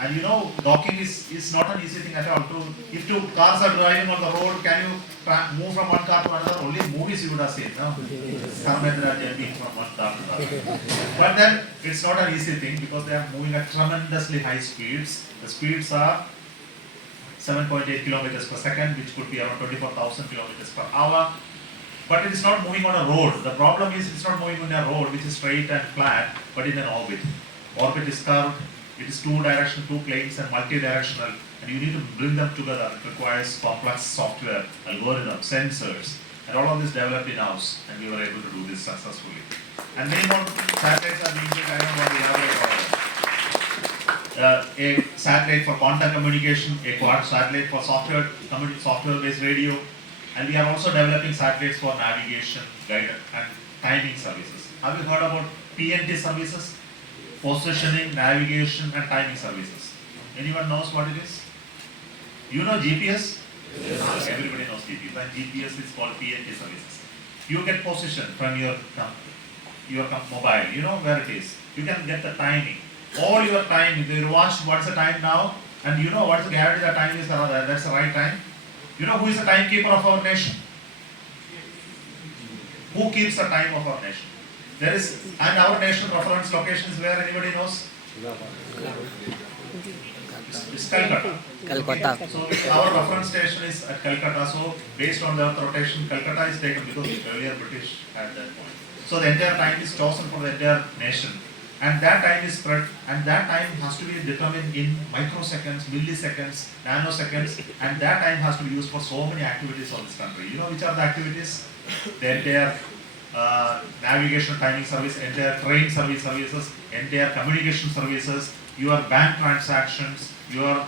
And you know, docking is not an easy thing at all. If 2 cars are driving on the road, can you move from one car to another? Only movies you would have seen, no? Dharmendra jumping from one car to another. But then it's not an easy thing because they are moving at tremendously high speeds. The speeds are 7.8 kilometers per second, which could be around 24,000 kilometers per hour. But it is not moving on a road. The problem is it's not moving on a road which is straight and flat, but in an orbit. Orbit is curved. It is 2-directional, 2 planes and multi-directional, and you need to bring them together. It requires complex software, algorithms, sensors, and all of this developed in-house, and we were able to do this successfully. And many more satellites are being built. I don't want to elaborate on it. A satellite for quantum communication, a quad satellite for software-based radio, and we are also developing satellites for navigation, guidance, and timing services. Have you heard about PNT services? Positioning, navigation, and timing services. Anyone knows what it is? You know GPS? Yes. Everybody knows GPS. And GPS is called PNT services. You get position from your mobile. You know where it is. You can get the timing. All your time, if you watch what's the time now, and you know what is the gravity the time is, that's the right time. You know who is the timekeeper of our nation? Who keeps the time of our nation? There is, and our national reference location is where anybody knows? It's Calcutta. Calcutta. So our reference station is at Calcutta. So based on the Earth rotation, Calcutta is taken because earlier British had that point. So the entire time is chosen for the entire nation. And that time is spread, and that time has to be determined in microseconds, milliseconds, nanoseconds, and that time has to be used for so many activities of this country. You know which are the activities? The entire navigation timing service, entire train services, entire communication services, your bank transactions, your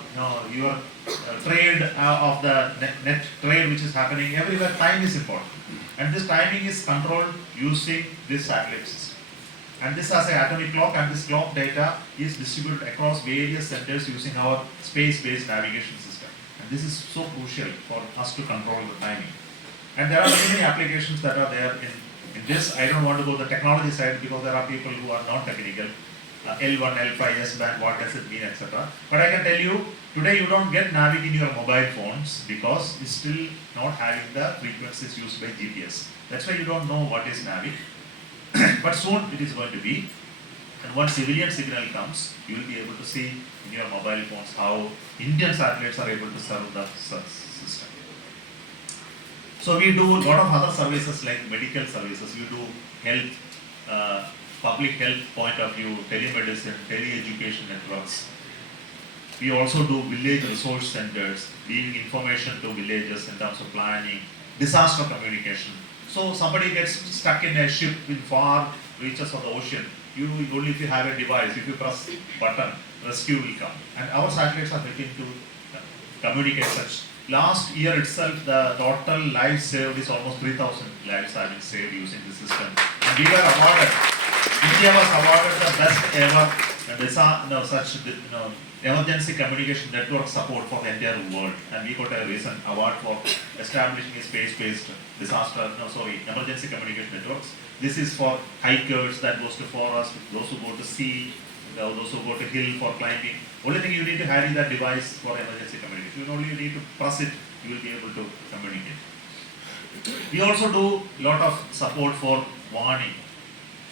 trade of the net trade which is happening everywhere. Time is important, and this timing is controlled using this satellite system. And this has an atomic clock, and this clock data is distributed across various centers using our space-based navigation system. And this is so crucial for us to control the timing. And there are many applications that are there in this. I don't want to go to the technology side because there are people who are not technical. L1, L5, S-band, what does it mean, etc. But I can tell you, today you don't get Navic in your mobile phones because it's still not having the frequencies used by GPS. That's why you don't know what is Navic. But soon it is going to be. And once civilian signal comes, you will be able to see in your mobile phones how Indian satellites are able to serve the system. So we do a lot of other services like medical services. We do health, public health point of view, telemedicine, tele-education networks. We also do village resource centers, giving information to villages in terms of planning, disaster communication. So somebody gets stuck in a ship in far reaches of the ocean. Only if you have a device, if you press button, rescue will come. And our satellites are helping to communicate such. Last year itself, the total lives saved is almost 3,000 lives have been saved using the system. And we were awarded, India was awarded the best ever emergency communication network support for the entire world. And we got a recent award for establishing a space-based emergency communication networks. This is for hikers that goes to forest, those who go to sea, those who go to hill for climbing. Only thing you need to carry that device for emergency communication. You only need to press it, you will be able to communicate. We also do a lot of support for warning.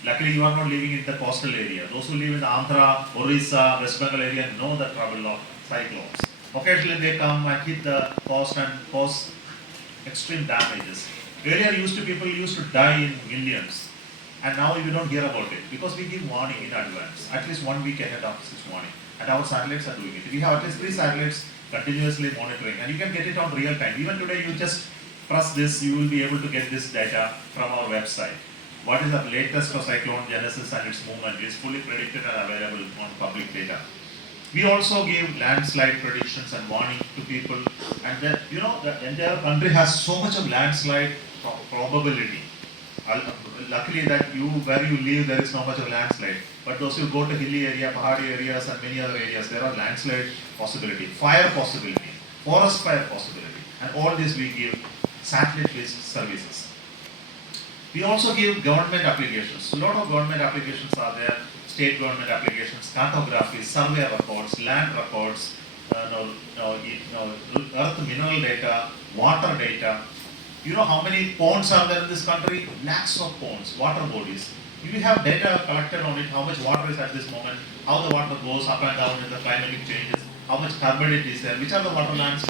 Luckily, you are not living in the coastal area. Those who live in the Andhra, Orissa, West Bengal area know the trouble of cyclones. Occasionally, they come and hit the coast and cause extreme damages. Earlier, people used to die in millions, and now we don't hear about it because we give warning in advance, at least 1 week ahead of this warning. And our satellites are doing it. We have at least 3 satellites continuously monitoring, and you can get it on real time. Even today, you just press this, you will be able to get this data from our website. What is the latest of cyclone genesis and its movement is fully predicted and available on public data. We also give landslide predictions and warning to people, and then, you know, the entire country has so much of landslide probability. Luckily that where you live, there is not much of landslide. But those who go to hilly area, pahadi areas and many other areas, there are landslide possibility, fire possibility, forest fire possibility, and all this we give satellite-based services. We also give government applications. A lot of government applications are there, state government applications, cartography, survey records, land records, earth mineral data, water data. You know how many ponds are there in this country? Lakhs of ponds, water bodies. You have data collected on it, how much water is at this moment, how the water goes up and down in the climatic changes, how much turbidity is there, which are the water lands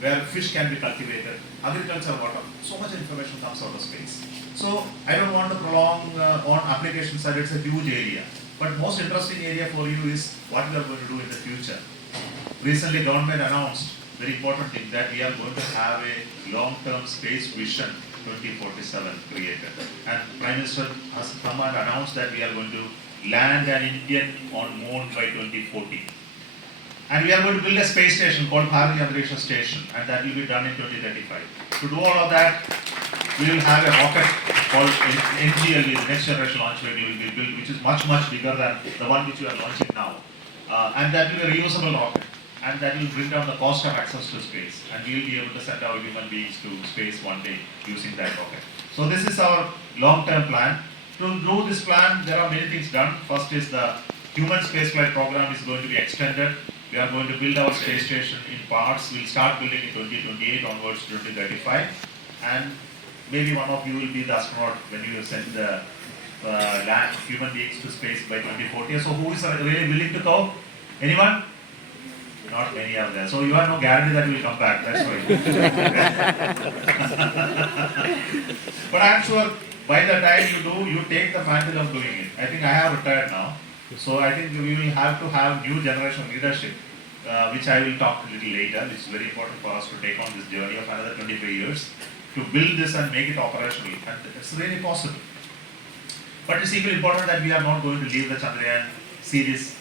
where fish can be cultivated, agriculture water. So much information comes out of space. So I don't want to prolong on application side, it's a huge area. But most interesting area for you is what we are going to do in the future. Recently government announced very important thing that we are going to have a long-term space vision 2047 created. And Prime Minister has come and announced that we are going to land an Indian on moon by 2040. And we are going to build a space station called Bharati Antariksha Station, and that will be done in 2035. To do all of that, we will have a rocket called NGLV, the Next Generation Launch Vehicle will be built, which is much, much bigger than the one which we are launching now. And that will be a reusable rocket. And that will bring down the cost of access to space, and we will be able to send our human beings to space one day using that rocket. So this is our long-term plan. To do this plan, there are many things done. First is the human spaceflight program is going to be extended. We are going to build our space station in parts. We'll start building in 2028 onwards to 2035, and maybe one of you will be the astronaut when you send the human beings to space by 2040. So who is really willing to go? Anyone? Not many are there. So you have no guarantee that you will come back. That's why. But I'm sure by the time you do, you take the mantle of doing it. I think I have retired now. So I think we will have to have new generation leadership, which I will talk a little later. It's very important for us to take on this journey of another 25 years to build this and make it operational. And it's really possible. But it's equally important that we are not going to leave the Chandrayaan series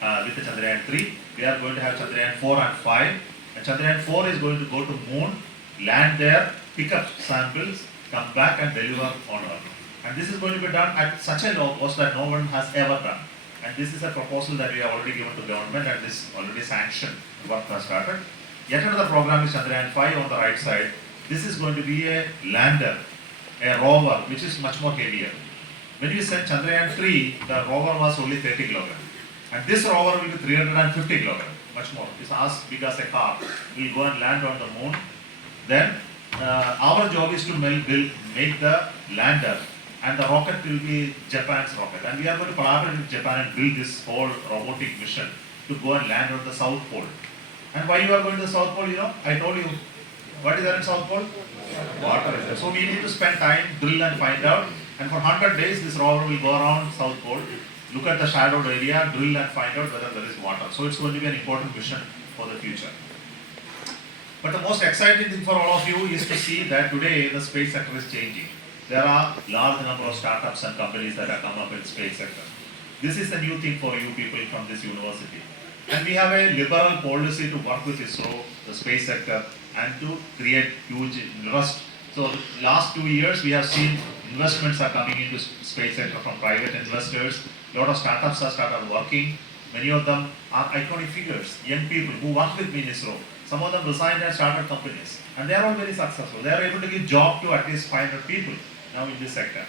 with the Chandrayaan 3. We are going to have Chandrayaan 4 and 5. And Chandrayaan 4 is going to go to moon, land there, pick up samples, come back and deliver on Earth. And this is going to be done at such a low cost that no one has ever done. And this is a proposal that we have already given to government, and this already sanctioned. Work has started. Yet another program is Chandrayaan 5 on the right side. This is going to be a lander, a rover, which is much more heavier. When we sent Chandrayaan 3, the rover was only 30 kilograms. And this rover will be 350 kilograms, much more. It's as big as a car. We'll go and land on the moon. Then our job is to make the lander, and the rocket will be Japan's rocket. And we are going to collaborate with Japan and build this whole robotic mission to go and land on the South Pole. And why you are going to the South Pole, you know? I told you. What is there in South Pole? Water is there. So we need to spend time, drill and find out. And for 100 days, this rover will go around South Pole, look at the shadowed area, drill and find out whether there is water. So it's going to be an important mission for the future. But the most exciting thing for all of you is to see that today the space sector is changing. There are large number of startups and companies that have come up in the space sector. This is the new thing for you people from this university. And we have a liberal policy to work with ISRO, the space sector, and to create huge invest. So last 2 years we have seen investments are coming into space sector from private investors. A lot of startups have started working. Many of them are iconic figures, young people who work with me in ISRO. Some of them resigned and started companies. And they are all very successful. They are able to give job to at least 500 people now in this sector.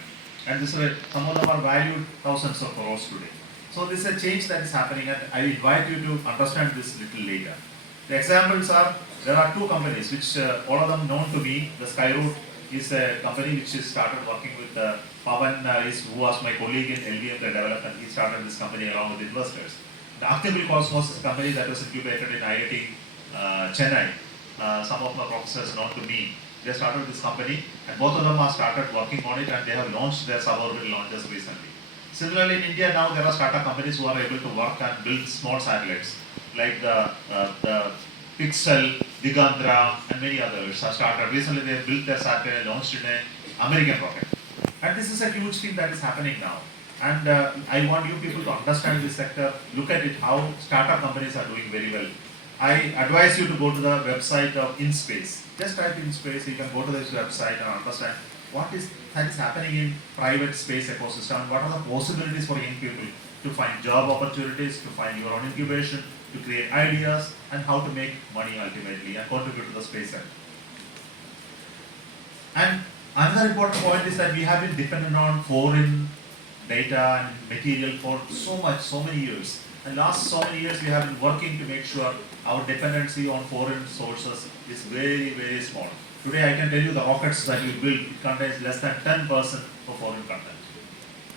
And this way, some of them are valued thousands of crores today. So this is a change that is happening, and I invite you to understand this little later. The examples are, there are two companies which all of them known to me. The Skyroot is a company which is started working with Pavan, who was my colleague in LVM, the developer. He started this company along with investors. The Activity Cosmos is a company that was incubated in IIT Chennai. Some of the professors known to me, they started this company, and both of them have started working on it, and they have launched their suborbital launches recently. Similarly, in India now there are startup companies who are able to work and build small satellites, like the Pixel, Digandra, and many others have started. Recently, they built their satellite, launched in an American rocket. And this is a huge thing that is happening now. And I want you people to understand this sector, look at it, how startup companies are doing very well. I advise you to go to the website of InSpace. Just type InSpace, you can go to this website and understand what is that is happening in private space ecosystem, what are the possibilities for young people to find job opportunities, to find your own incubation, to create ideas, and how to make money ultimately and contribute to the space sector. And another important point is that we have been dependent on foreign data and material for so many years. And last so many years we have been working to make sure our dependency on foreign sources is very, very small. Today I can tell you the rockets that you build, it contains less than 10% of foreign content.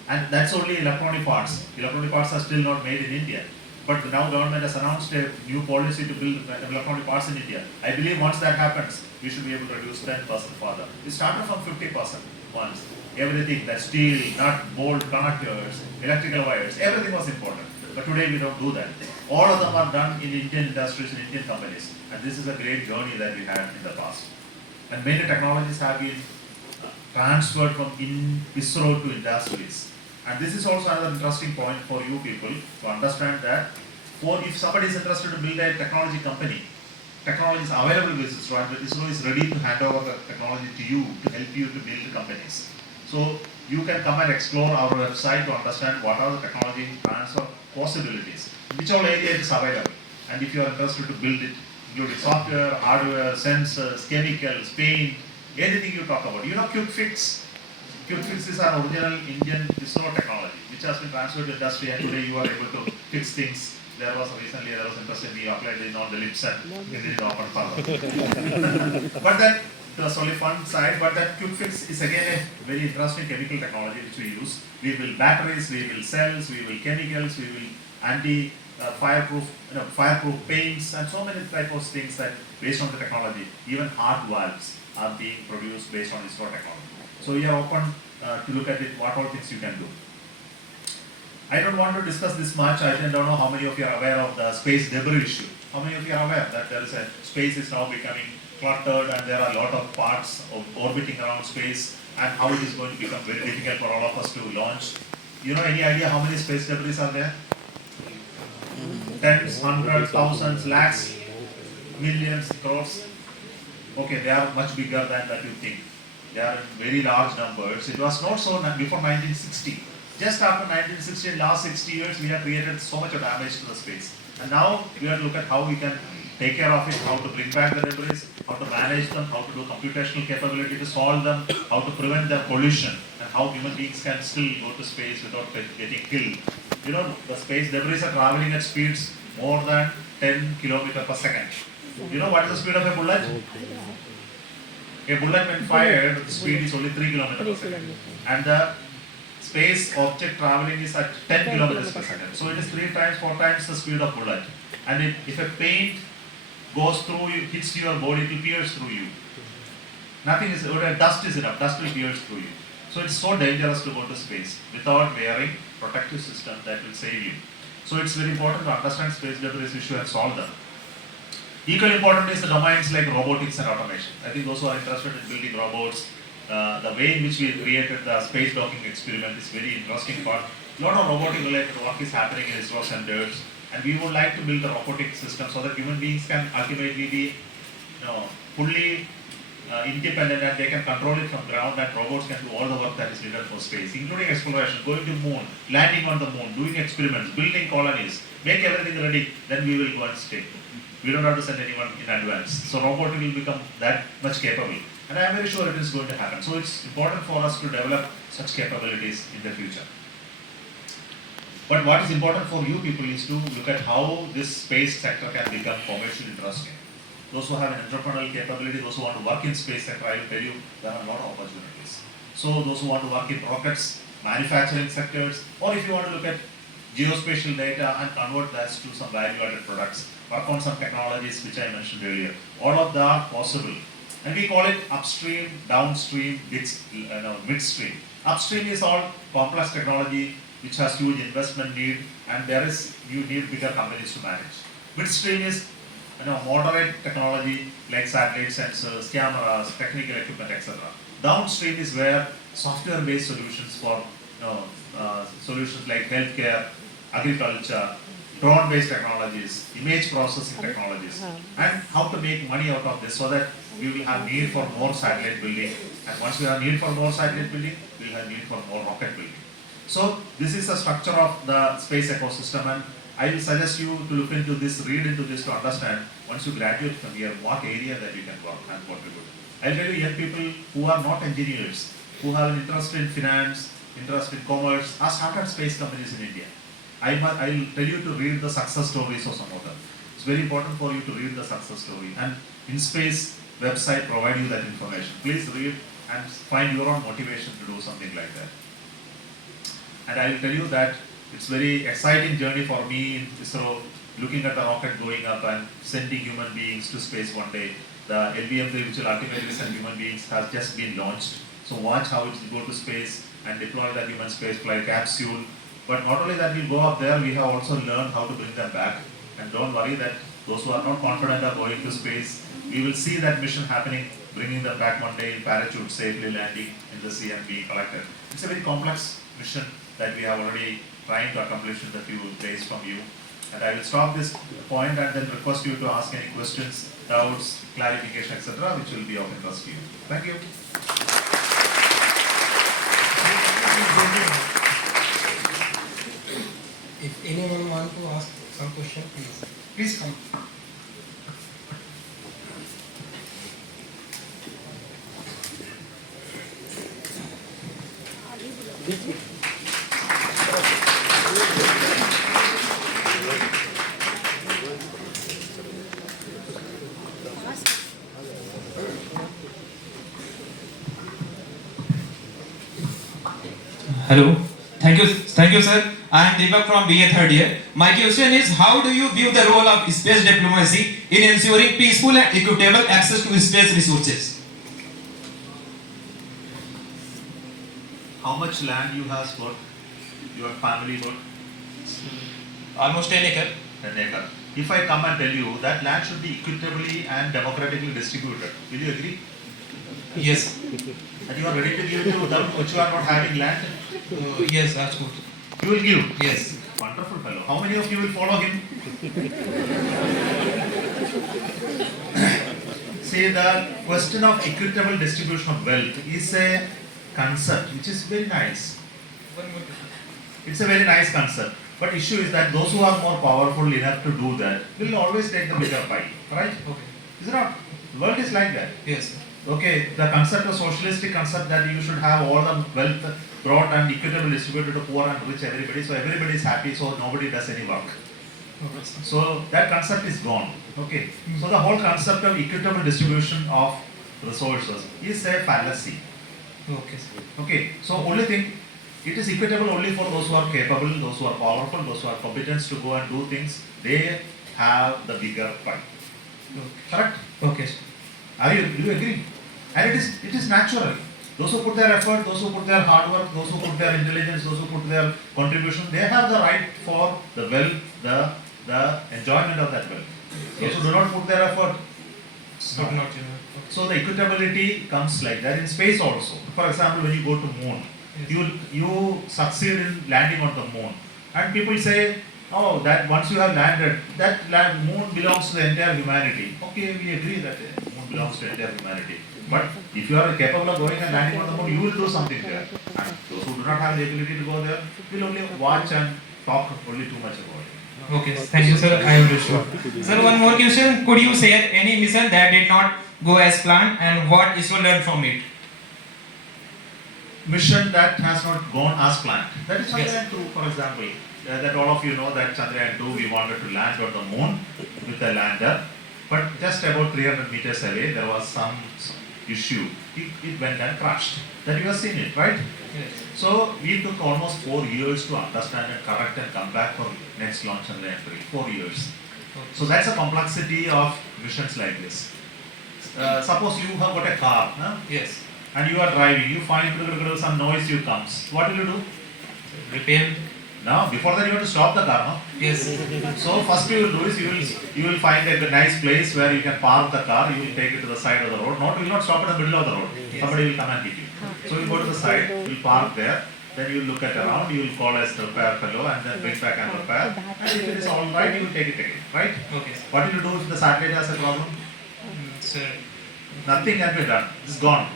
And that's only electronic parts. Electronic parts are still not made in India. But now government has announced a new policy to build electronic parts in India. I believe once that happens, we should be able to reduce 10% further. We started from 50% once. Everything, that steel, nut, bolt, connectors, electrical wires, everything was important. But today we don't do that. All of them are done in Indian industries, in Indian companies. And this is a great journey that we had in the past. And many technologies have been transferred from ISRO to industries. And this is also another interesting point for you people to understand that if somebody is interested to build a technology company, technology is available with ISRO, but ISRO is ready to hand over the technology to you to help you to build companies. So you can come and explore our website to understand what are the technology transfer possibilities, which all area it is available. And if you are interested to build it, including software, hardware, sensors, chemicals, paint, anything you talk about. You know Quick Fix? Quick Fix is our original Indian ISRO technology, which has been transferred to industry, and today you are able to fix things. There was interest in me applied in on the lips and it didn't open further. But then it was only fun side, but that Quick Fix is again a very interesting chemical technology which we use. We will batteries, we will cells, we will chemicals, we will anti fireproof paints, and so many types of things that based on the technology. Even heart valves are being produced based on ISRO technology. So we are open to look at it, what all things you can do. I don't want to discuss this much. I don't know how many of you are aware of the space debris issue. How many of you are aware that there is a space is now becoming cluttered and there are a lot of parts orbiting around space, and how it is going to become very difficult for all of us to launch. You know, any idea how many space debris are there? Tens, hundreds, thousands, lakhs, millions, crores. Okay, they are much bigger than that you think. They are in very large numbers. It was not so before 1960. Just after 1960, in last 60 years, we have created so much of damage to the space. And now we have to look at how we can take care of it, how to bring back the debris, how to manage them, how to do computational capability to solve them, how to prevent their pollution, and how human beings can still go to space without getting killed. You know, the space debris are traveling at speeds more than 10 kilometers per second. You know what is the speed of a bullet? A bullet when fired, the speed is only 3 kilometers per second. And the space object traveling is at 10 kilometers per second. So it is 3 times, 4 times the speed of bullet. And if a paint goes through you, hits your body, it will pierce through you. Nothing is, dust is enough, dust will pierce through you. So it's so dangerous to go to space without wearing protective system that will save you. So it's very important to understand space debris issue and solve them. Equally important is the domains like robotics and automation. I think those who are interested in building robots, the way in which we created the space docking experiment is very interesting part. A lot of robotic related work is happening in ISRO centers, and we would like to build a robotic system so that human beings can ultimately be fully independent, and they can control it from ground, and robots can do all the work that is needed for space, including exploration, going to moon, landing on the moon, doing experiments, building colonies, make everything ready, then we will go and stay. We don't have to send anyone in advance. So robotic will become that much capable. And I am very sure it is going to happen. So it's important for us to develop such capabilities in the future. But what is important for you people is to look at how this space sector can become commercially interesting. Those who have an entrepreneurial capability, those who want to work in space sector, I will tell you, there are a lot of opportunities. So those who want to work in rockets, manufacturing sectors, or if you want to look at geospatial data and convert that to some value-added products, work on some technologies which I mentioned earlier. All of that are possible. And we call it upstream, downstream, midstream. Upstream is all complex technology which has huge investment need, and you need bigger companies to manage. Midstream is moderate technology like satellite sensors, cameras, technical equipment, etc. Downstream is where software-based solutions for solutions like healthcare, agriculture, drone-based technologies, image processing technologies, and how to make money out of this so that we will have need for more satellite building. And once we have need for more satellite building, we will have need for more rocket building. So this is the structure of the space ecosystem, and I will suggest you to look into this, read into this to understand once you graduate from here what area that you can work and contribute. I'll tell you young people who are not engineers, who have an interest in finance, interest in commerce, are started space companies in India. I'll tell you to read the success stories of some of them. It's very important for you to read the success story, and InSpace website provide you that information. Please read and find your own motivation to do something like that. And I will tell you that it's very exciting journey for me in ISRO, looking at the rocket going up and sending human beings to space one day. The LBM-3, which will ultimately send human beings, has just been launched. So watch how it will go to space and deploy the human space flight capsule. But not only that, we'll go up there, we have also learned how to bring them back. And don't worry that those who are not confident of going to space, we will see that mission happening, bringing them back one day in parachute, safely landing in the sea and being collected. It's a very complex mission that we have already trying to accomplish in the few days from you. And I will stop this point and then request you to ask any questions, doubts, clarification, etc., which will be of interest to you. Thank you. If anyone wants to ask some question, please come. Hello. Thank you, sir. I am Deepak from BA third year. My question is, how do you view the role of space diplomacy in ensuring peaceful and equitable access to space resources? How much land you have got? Your family got? Almost 10 acre. 10 acre. If I come and tell you that land should be equitably and democratically distributed, will you agree? Yes. And you are ready to give it to them which you are not having land? Yes, that's good. You will give? Yes. Wonderful fellow. How many of you will follow him? See, the question of equitable distribution of wealth is a concept which is very nice. It's a very nice concept. But issue is that those who are more powerful enough to do that will always take the bigger pie. Right? Okay. Is it not? The world is like that. Yes. Okay, the concept of socialistic concept that you should have all the wealth brought and equitably distributed to poor and rich everybody, so everybody is happy, so nobody does any work. Okay. So that concept is gone. Okay, so the whole concept of equitable distribution of resources is a fallacy. Okay. Okay, so only thing, it is equitable only for those who are capable, those who are powerful, those who are competent to go and do things. They have the bigger pie. Correct? Okay. Do you agree? And it is natural. Those who put their effort, those who put their hard work, those who put their intelligence, those who put their contribution, they have the right for the wealth, the enjoyment of that wealth. Those who do not put their effort, Not. so the equitability comes like that in space also. For example, when you go to moon, you succeed in landing on the moon, and people say, oh, that once you have landed, that moon belongs to the entire humanity. Okay, we agree that moon belongs to the entire humanity. But if you are capable of going and landing on the moon, you will do something there. And those who do not have the ability to go there will only watch and talk only too much about it. Okay. Thank you, sir. I understood. Sir, one more question. Could you share any mission that did not go as planned and what ISRO learned from it? Mission that has not gone as planned. That is Yes. Chandrayaan 2, for example. That all of you know that Chandrayaan 2, we wanted to land on the moon with a lander, but just about 300 meters away, there was some issue. It went and crashed. That you have seen it, right? Yes. So we took almost 4 years to understand and correct and come back for next launch Chandrayaan 3. 4 years. So that's a complexity of missions like this. Suppose you have got a car, huh? Yes. And you are driving, you find some noise you comes. What will you do? Repair. Now, before that you have to stop the car, no? Yes. So first you will do is you will find a nice place where you can park the car. You will take it to the side of the road. You will not stop in the middle of the road. Somebody will come and hit you. So you go to the side. You will park there. Then you will look at around. You will call as the repair fellow and then bring back and repair. And if it is all right, you will take it again. Right? Okay. What will you do if the satellite has a problem? Sir. Nothing can be done. It's gone.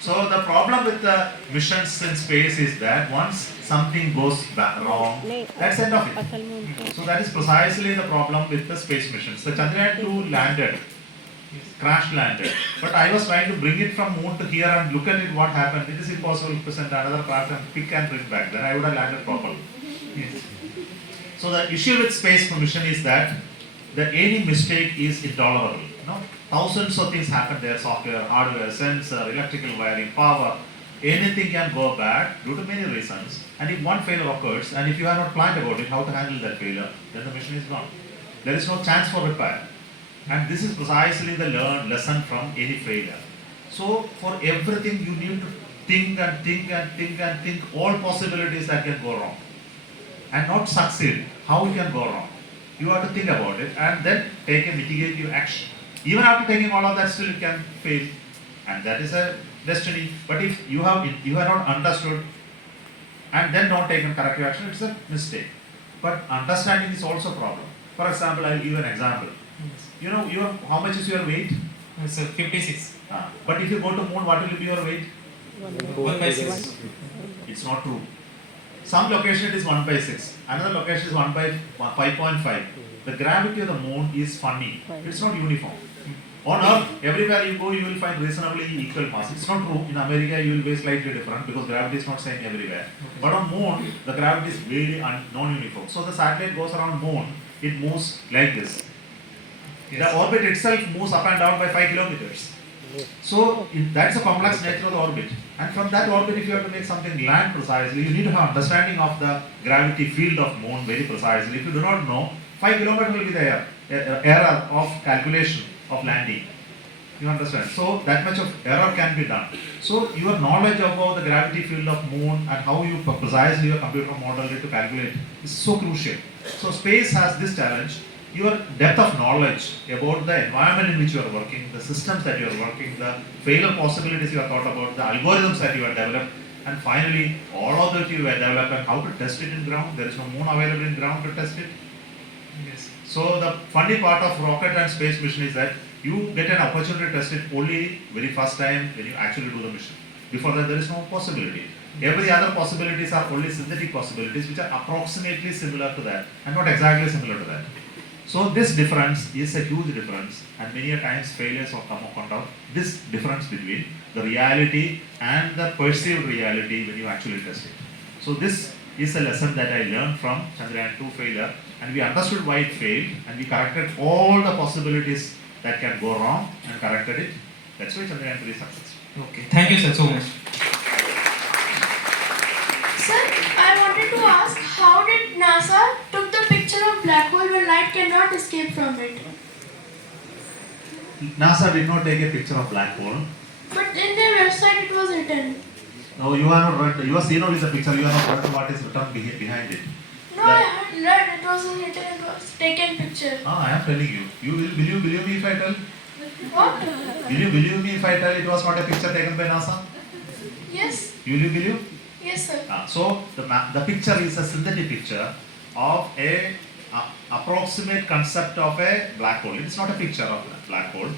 So the problem with the missions in space is that once something goes wrong, that's end of it. So that is precisely the problem with the space missions. The Chandrayaan 2 landed, crash landed, but I was trying to bring it from moon to here and look at it what happened. It is impossible to send another craft and pick and bring back. Then I would have landed properly. Yes. So the issue with space mission is that any mistake is intolerable. Thousands of things happen there, software, hardware, sensor, electrical wiring, power, anything can go bad due to many reasons. And if one failure occurs, and if you have not planned about it, how to handle that failure, then the mission is gone. There is no chance for repair. And this is precisely the lesson from any failure. So for everything you need to think and think and think and think all possibilities that can go wrong. And not succeed, how it can go wrong. You have to think about it and then take a mitigative action. Even after taking all of that, still it can fail, and that is a destiny. But if you have not understood and then not taken corrective action, it's a mistake. But understanding is also a problem. For example, I will give an example. You know, how much is your weight? Sir, 56. But if you go to moon, what will be your weight? 1/6. It's not true. Some location it is 1/6. Another location is 5.5. The gravity of the moon is funny. It's not uniform. On Earth, everywhere you go, you will find reasonably equal mass. It's not true. In America, you will be slightly different because gravity is not same everywhere. But on Moon, the gravity is very non-uniform. So the satellite goes around Moon, it moves like this. Yes. The orbit itself moves up and down by 5 kilometers. So that's the complex nature of the orbit. And from that orbit, if you have to make something land precisely, you need to have understanding of the gravity field of Moon very precisely. If you do not know, 5 kilometers will be the error of calculation of landing. You understand? So that much of error can be done. So your knowledge about the gravity field of Moon and how you precisely your computer model it to calculate is so crucial. So space has this challenge. Your depth of knowledge about the environment in which you are working, the systems that you are working, the failure possibilities you have thought about, the algorithms that you have developed, and finally all of that you have developed and how to test it in ground. There is no moon available in ground to test it. Yes. So the funny part of rocket and space mission is that you get an opportunity to test it only very first time when you actually do the mission. Before that there is no possibility. Every other possibilities are only synthetic possibilities which are approximately similar to that and not exactly similar to that. So this difference is a huge difference and many a times failures have come out. This difference between the reality and the perceived reality when you actually test it. So this is a lesson that I learned from Chandrayaan 2 failure, and we understood why it failed and we corrected all the possibilities that can go wrong and corrected it. That's why Chandrayaan 3 is successful. Okay. Thank you, sir, so much. Sir, I wanted to ask, how did NASA took the picture of black hole when light cannot escape from it? NASA did not take a picture of black hole. But in their website it was written. No, you are not right. You have seen only the picture, you are not right what is written behind it. No, I had read it was written, it was taken picture. I am telling you. You will believe me if I tell? What? Will you believe me if I tell it was not a picture taken by NASA? Yes. Will you believe? Yes, sir. So the picture is a synthetic picture of a approximate concept of a black hole. It is not a picture of a black hole.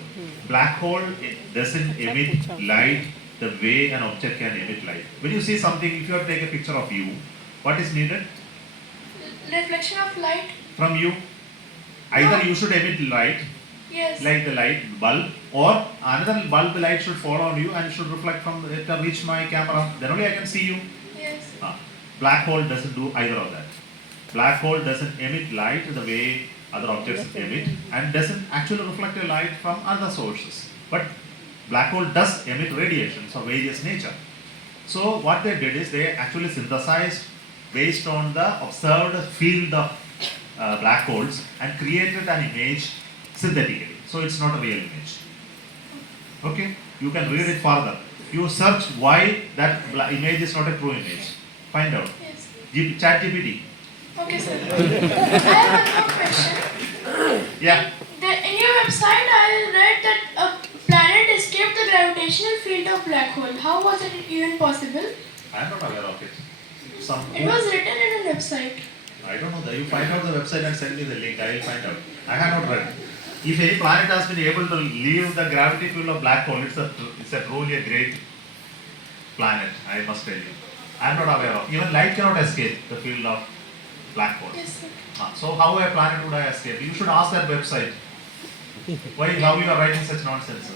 Black hole it doesn't emit light the way an object can emit light. When you see something, if you have to take a picture of you, what is needed? Reflection of light? From you. Either you should emit light, Yes. like the light bulb, or another bulb light should fall on you and should reflect from it can reach my camera. Then only I can see you. Yes. Black hole doesn't do either of that. Black hole doesn't emit light the way other objects emit and doesn't actually reflect a light from other sources. But black hole does emit radiations of various nature. So what they did is they actually synthesized based on the observed field of black holes and created an image synthetically. So it's not a real image. Okay? You can read it further. You search why that image is not a true image. Find out. Yes. Chat GPT. Okay, sir. I have one more question. Yeah. In your website, I read that a planet escaped the gravitational field of black hole. How was it even possible? I'm not aware of it. It was written in a website. I don't know that. You find out the website and send me the link. I will find out. I have not read. If any planet has been able to leave the gravity field of black hole, it's a truly a great planet, I must tell you. I am not aware of. Even light cannot escape the field of black hole. Yes, sir. So how a planet would I escape? You should ask that website. Why how you are writing such nonsense?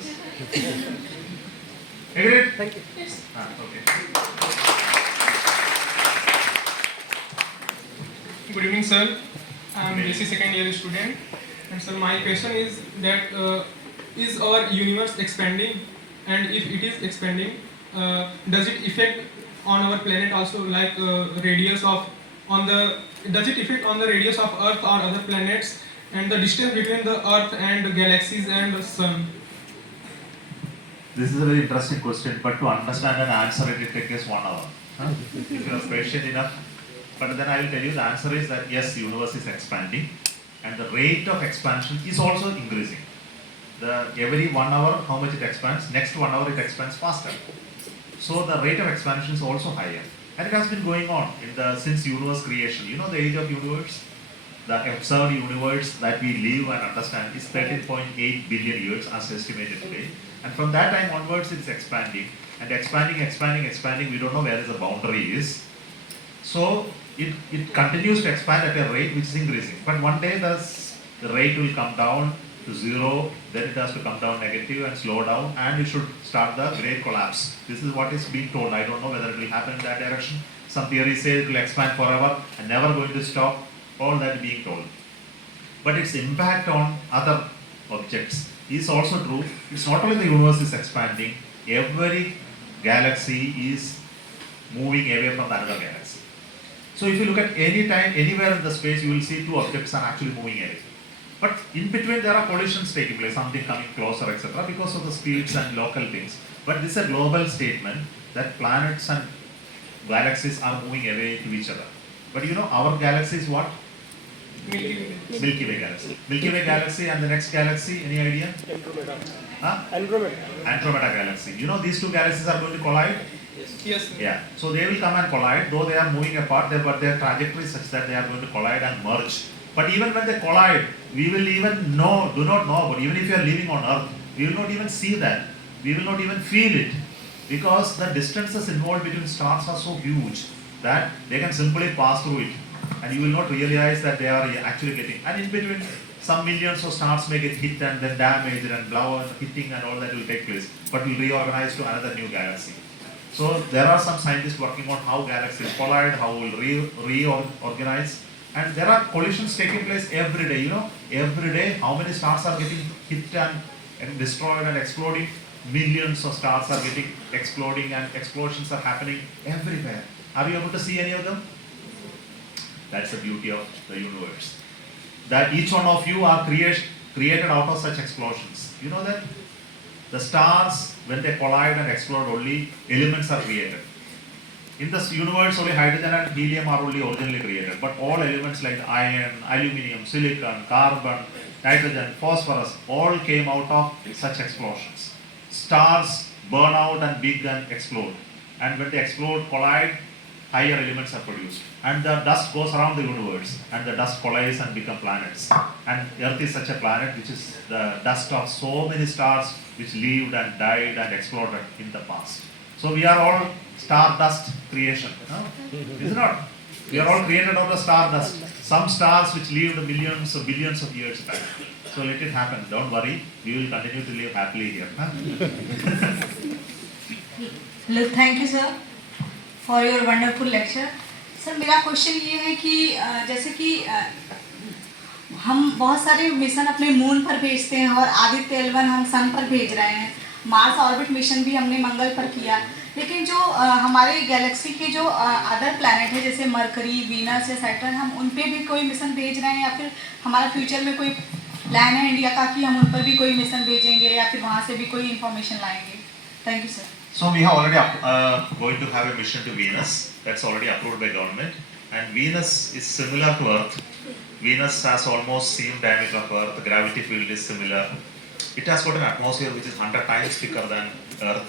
Agreed? Thank you. Yes. Okay. Good evening, sir. I am BSc second year student, and sir, my question is that is our universe expanding, and if it is expanding, does it affect on our planet also, like radius of on the does it affect on the radius of Earth or other planets, and the distance between the Earth and galaxies and the Sun? This is a very interesting question, but to understand and answer it, it takes 1 hour. If you are patient enough. But then I will tell you the answer is that yes, the universe is expanding, and the rate of expansion is also increasing. Every 1 hour, how much it expands, next 1 hour it expands faster. So the rate of expansion is also higher. And it has been going on since universe creation. You know the age of universe? The observed universe that we live and understand is 13.8 billion years as estimated today. And from that time onwards, it's expanding. And expanding, we don't know where the boundary is. So it continues to expand at a rate which is increasing. But one day the rate will come down to zero, then it has to come down negative and slow down, and it should start the great collapse. This is what is being told. I don't know whether it will happen in that direction. Some theories say it will expand forever and never going to stop. All that being told. But its impact on other objects is also true. It's not only the universe is expanding, every galaxy is moving away from another galaxy. So if you look at any time, anywhere in the space, you will see two objects are actually moving away. But in between there are collisions taking place, something coming closer, etc. because of the speeds and local things. But this is a global statement that planets and galaxies are moving away to each other. But you know our galaxy is what? Milky Way galaxy. Milky Way galaxy and the next galaxy, any idea? Andromeda. Huh? Andromeda. Andromeda galaxy. You know these two galaxies are going to collide? Yes. Yeah. So they will come and collide, though they are moving apart, but their trajectory is such that they are going to collide and merge. But even when they collide, we will even do not know, but even if you are living on Earth, we will not even see that. We will not even feel it. Because the distances involved between stars are so huge that they can simply pass through it. And you will not realize that they are actually getting. And in between, some millions of stars may get hit and then damaged and hitting and all that will take place. But will reorganize to another new galaxy. So there are some scientists working on how galaxies collide, how will reorganize. And there are collisions taking place every day. You know, every day how many stars are getting hit and destroyed and exploding. Millions of stars are getting exploding and explosions are happening everywhere. Are you able to see any of them? That's the beauty of the universe. That each one of you are created out of such explosions. You know that? The stars, when they collide and explode, only elements are created. In this universe, only hydrogen and helium are only originally created. But all elements like iron, aluminium, silicon, carbon, nitrogen, phosphorus, all came out of such explosions. Stars burn out and big and explode. And when they explode, collide, higher elements are produced. And the dust goes around the universe, and the dust collides and become planets. And Earth is such a planet which is the dust of so many stars which lived and died and exploded in the past. So we are all stardust creation. Is it not? We are all created out of stardust. Some stars which lived millions or billions of years back. So let it happen. Don't worry. We will continue to live happily here. Thank you, sir, for your wonderful lecture. Sir मेरा question ये है कि जैसे कि हम बहुत सारे mission अपने मून पर भेजते हैं और आदित्य L1 हम सन पर भेज रहे हैं, मार्स ऑर्बिट मिशन भी हमने मंगल पर किया, लेकिन जो हमारे गैलेक्सी के जो अदर प्लैनेट है जैसे मरकरी, वीनस या सैटर्न, हम उन पे भी कोई मिशन भेज रहे हैं या फिर हमारा फ्यूचर में कोई प्लान है इंडिया का कि हम उन पर भी कोई मिशन भेजेंगे या फिर वहाँ से भी कोई इन्फॉर्मेशन लाएंगे? Thank you sir. So we have already going to have a mission to Venus. That's already approved by government. and Venus is similar to Earth. Venus has almost same diameter of Earth, the gravity field is similar. It has got an atmosphere which is 100 times thicker than Earth,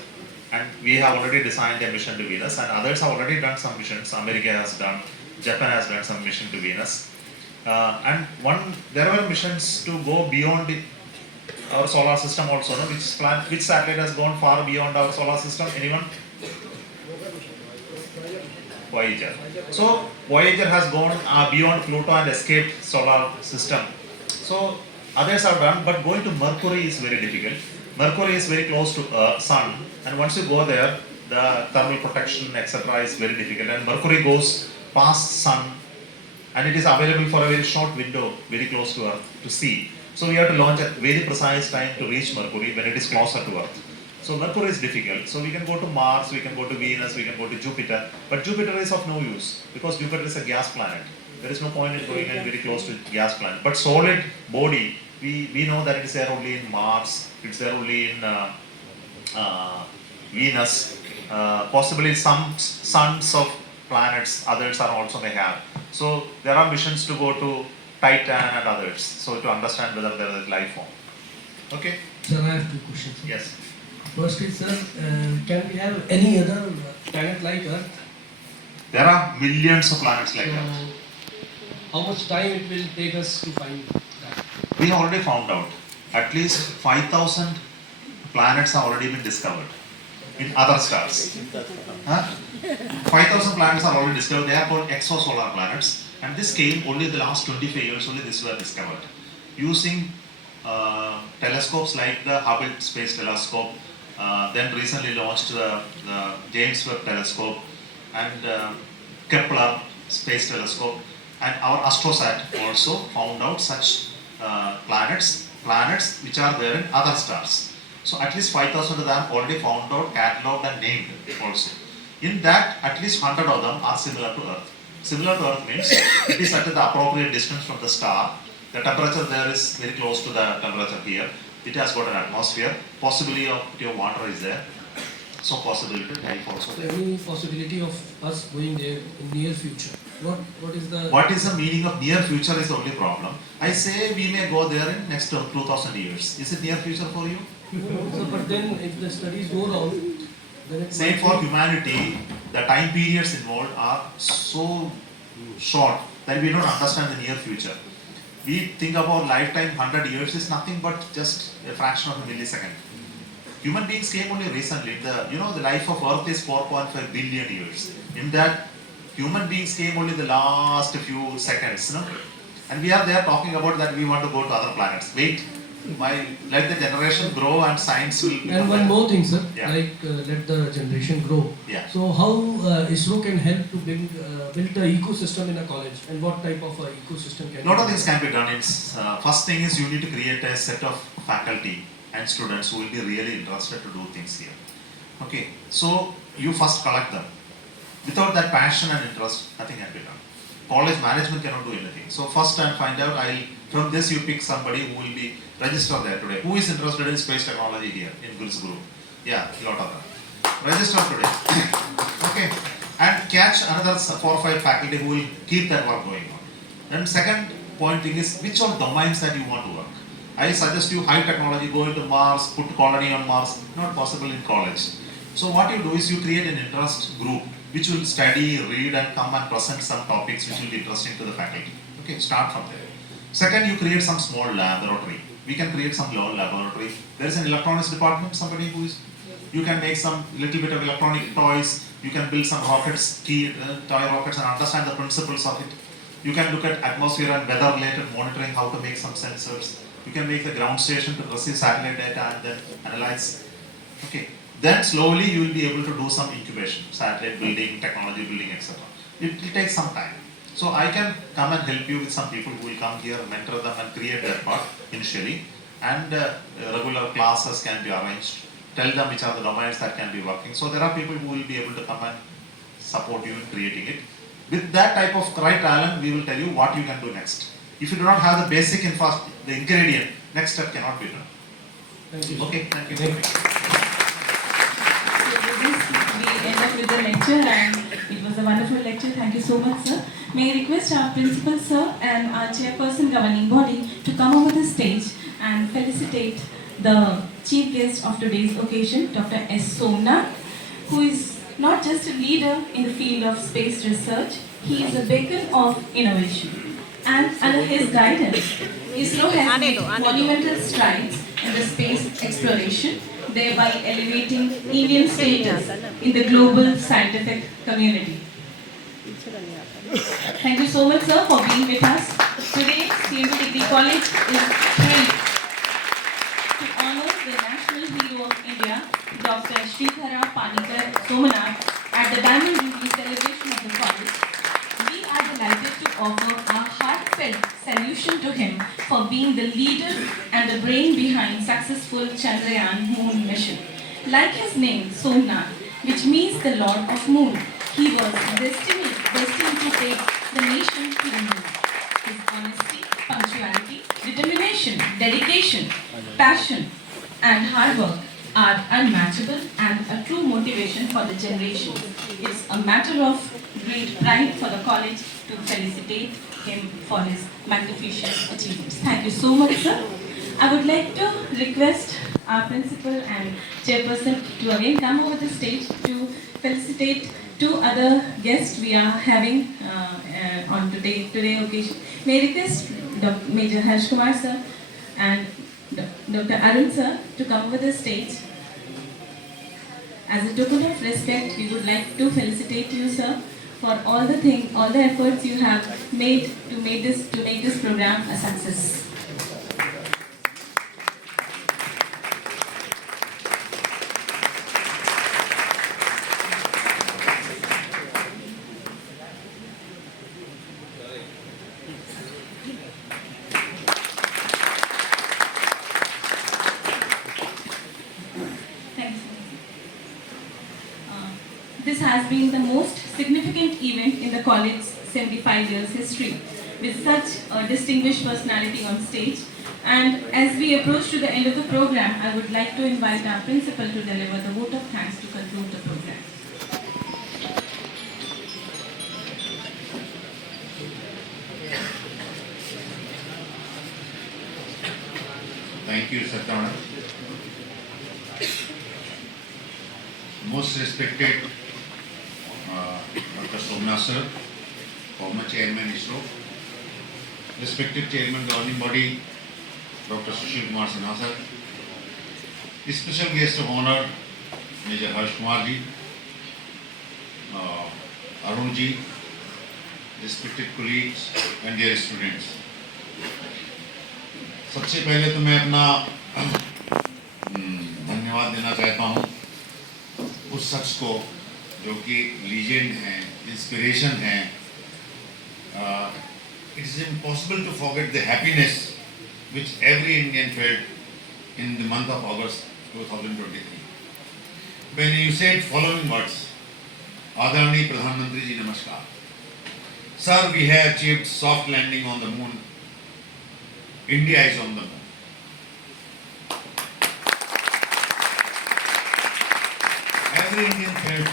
and we have already designed a mission to Venus, and others have already done some missions. America has done, Japan has done some mission to Venus. And there were missions to go beyond our solar system also, no? Which satellite has gone far beyond our solar system? Anyone? Voyager. So Voyager has gone beyond Pluto and escaped solar system. So others have done, but going to Mercury is very difficult. Mercury is very close to Sun, and once you go there, the thermal protection, etc., is very difficult. And Mercury goes past Sun, and it is available for a very short window, very close to Earth to see. So we have to launch at very precise time to reach Mercury when it is closer to Earth. So Mercury is difficult. So we can go to Mars, we can go to Venus, we can go to Jupiter, but Jupiter is of no use because Jupiter is a gas planet. There is no point in going in very close to gas planet. But solid body, we know that it is there only in Mars, it's there only in Venus, possibly some suns of planets, others are also may have. So there are missions to go to Titan and others, so to understand whether there is life form. Okay? Sir, I have two questions. Yes. First is, sir, can we have any other planet like Earth? There are millions of planets like that. How much time it will take us to find that? We have already found out. At least 5,000 planets have already been discovered in other stars. 5,000 planets are already discovered. They are called exosolar planets. And this came only in the last 25 years, only this were discovered. Using telescopes like the Hubble Space Telescope, then recently launched the James Webb Telescope, and Kepler Space Telescope, and our Astrosat also found out such planets which are there in other stars. So at least 5,000 of them already found out, catalogued and named also. In that, at least 100 of them are similar to Earth. Similar to Earth means it is at the appropriate distance from the star. The temperature there is very close to the temperature here. It has got an atmosphere. Possibility of pure water is there. So possibility of life also there. Any possibility of us going there in near future? What is the... What is the meaning of near future is the only problem. I say we may go there in next 2,000 years. Is it near future for you? So, but then if the studies go wrong, then it Same for humanity, the time periods involved are so short that we don't understand the near future. We think about lifetime, 100 years is nothing but just a fraction of a millisecond. Human beings came only recently. The life of Earth is 4.5 billion years. In that, human beings came only the last few seconds. And we are there talking about that we want to go to other planets. Wait, let the generation grow and science will... And one more thing, sir, Yeah. let the generation grow. Yeah. So how ISRO can help to build the ecosystem in a college, and what type of ecosystem can... A lot of things can be done. First thing is you need to create a set of faculty and students who will be really interested to do things here. Okay, so you first collect them. Without that passion and interest, nothing can be done. College management cannot do anything. So first and find out, from this you pick somebody who will be registered there today. Who is interested in space technology here in Gul's group? Yeah, a lot of them. Register today. Okay, and catch another 4 or 5 faculty who will keep that work going on. Then second point thing is which all domains that you want to work. I suggest you high technology, go into Mars, put colony on Mars. Not possible in college. So what you do is you create an interest group which will study, read and come and present some topics which will be interesting to the faculty. Okay, start from there. Second, you create some small laboratory. We can create some low laboratory. There is an electronics department, somebody who is, you can make some little bit of electronic toys, you can build some rockets, toy rockets and understand the principles of it. You can look at atmosphere and weather related monitoring, how to make some sensors. You can make the ground station to receive satellite data and then analyze. Okay. Then slowly you will be able to do some incubation, satellite building, technology building, etc. It will take some time. So I can come and help you with some people who will come here, mentor them and create that part initially. And regular classes can be arranged. Tell them which are the domains that can be working. So there are people who will be able to come and support you in creating it. With that type of right talent, we will tell you what you can do next. If you do not have the basic the ingredient, next step cannot be done. Thank you. Okay, thank you. So with this, we end up with the lecture, and it was a wonderful lecture. Thank you so much, sir. May I request our principal sir and our chairperson governing body to come over the stage and felicitate the chief guest of today's occasion, Dr. S. Somanath, who is not just a leader in the field of space research, he is a beacon of innovation. And under his guidance, ISRO has made monumental strides in the space exploration, thereby elevating Indian status in the global scientific community. Thank you so much, sir, for being with us. Today, CMP Degree College is thrilled to honor the national hero of India, Dr. Sridhara Panikar Somanath, at the Diamond Jubilee celebration of the college. We are delighted to offer a heartfelt salutation to him for being the leader and the brain behind successful Chandrayaan moon mission. Like his name, Somnath, which means the Lord of Moon, he was destined to take the nation to the moon. His honesty, punctuality, determination, dedication, passion, and hard work are unmatchable and a true motivation for the generation. It's a matter of great pride for the college to felicitate him for his magnificent achievements. Thank you so much, sir. I would like to request our principal and chairperson to again come over the stage to felicitate two other guests we are having on today occasion. May I request Dr. Major Harsh Kumar sir and Dr. Arun sir to come over the stage. As a token of respect, we would like to felicitate you, sir, for all the efforts you have made to make this program a success. This has been the most significant event in the college's 75 years history, with such a distinguished personality on stage. And as we approach to the end of the program, I would like to invite our principal to deliver the vote of thanks to conclude the program. Thank you, Satyana. Most respected Dr. Somanath sir, former chairman ISRO, respected chairman governing body Dr. Sushil Kumar Sinha sir, special guest of honor Major Harsh Kumar ji, Arun ji, respected colleagues and dear students. सबसे पहले तो मैं अपना धन्यवाद देना चाहता हूँ उस शख्स को जो कि लीजेंड हैं, इंस्पिरेशन हैं. It is impossible to forget the happiness which every Indian felt in the month of August 2023. When you said following words, Adarani Pradhan Mantri ji Namaskar. Sir, we have achieved soft landing on the moon. India is on the moon. Every Indian felt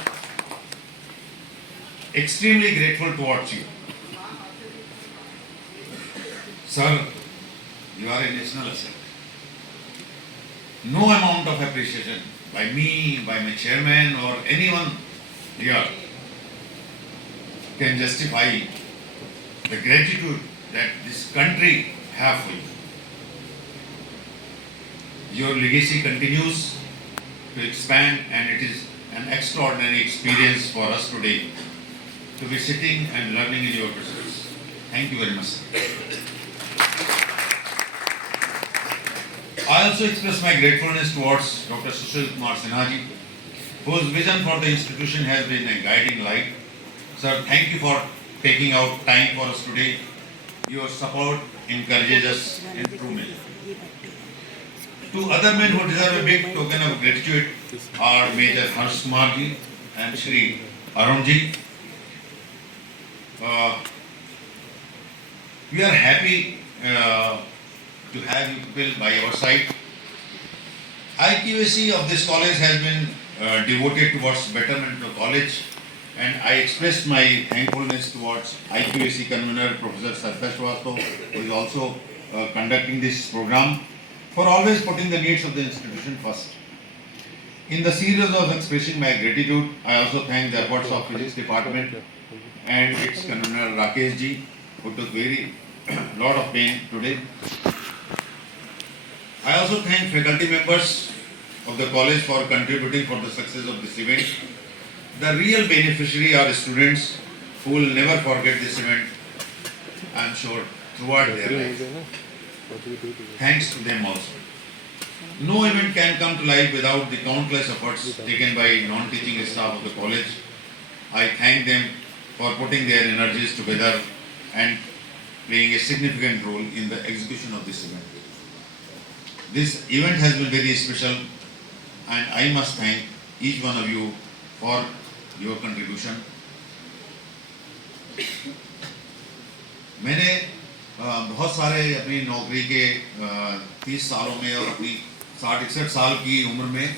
extremely grateful towards you. Sir, you are a national asset. No amount of appreciation by me, by my chairman or anyone here can justify the gratitude that this country have for you. Your legacy continues to expand and it is an extraordinary experience for us today to be sitting and learning in your presence. Thank you very much, sir. I also express my gratefulness towards Dr. Sushil Kumar Sinha ji, whose vision for the institution has been a guiding light. Sir, thank you for taking out time for us today. Your support encourages us in true measure. Two other men who deserve a big token of gratitude are Major Harsh Kumar ji and Shri Arun ji. We are happy to have you people by your side. IQAC of this college has been devoted towards betterment of college And I expressed my thankfulness towards IQAC convener Professor Sartaj Srivastava, who is also conducting this program, for always putting the needs of the institution first. In the series of expressing my gratitude, I also thank the efforts of Physics Department and its convener Rakesh ji, who took very lot of pain today. I also thank faculty members of the college for contributing for the success of this event. The real beneficiary are students who will never forget this event, I am sure, throughout their life. Thanks to them also. No event can come to life without the countless efforts taken by non-teaching staff of the college. I thank them for putting their energies together and playing a significant role in the execution of this event. This event has been very special, and I must thank each one of you for your contribution. मैंने बहुत सारे अपनी नौकरी के 30 सालों में और अपनी 60-61 साल की उम्र में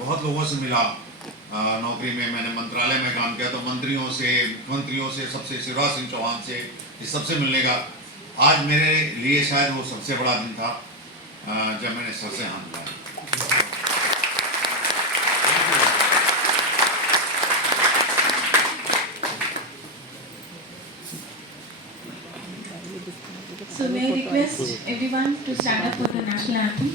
बहुत लोगों से मिला। नौकरी में मैंने मंत्रालय में काम किया, तो मंत्रियों से, मुख्यमंत्रियों से, सबसे शिवराज सिंह चौहान से, इस सबसे मिलने का आज मेरे लिए शायद वो सबसे बड़ा दिन था जब मैंने सर से हाथ मिलाया। So may I request everyone to stand up for the national anthem.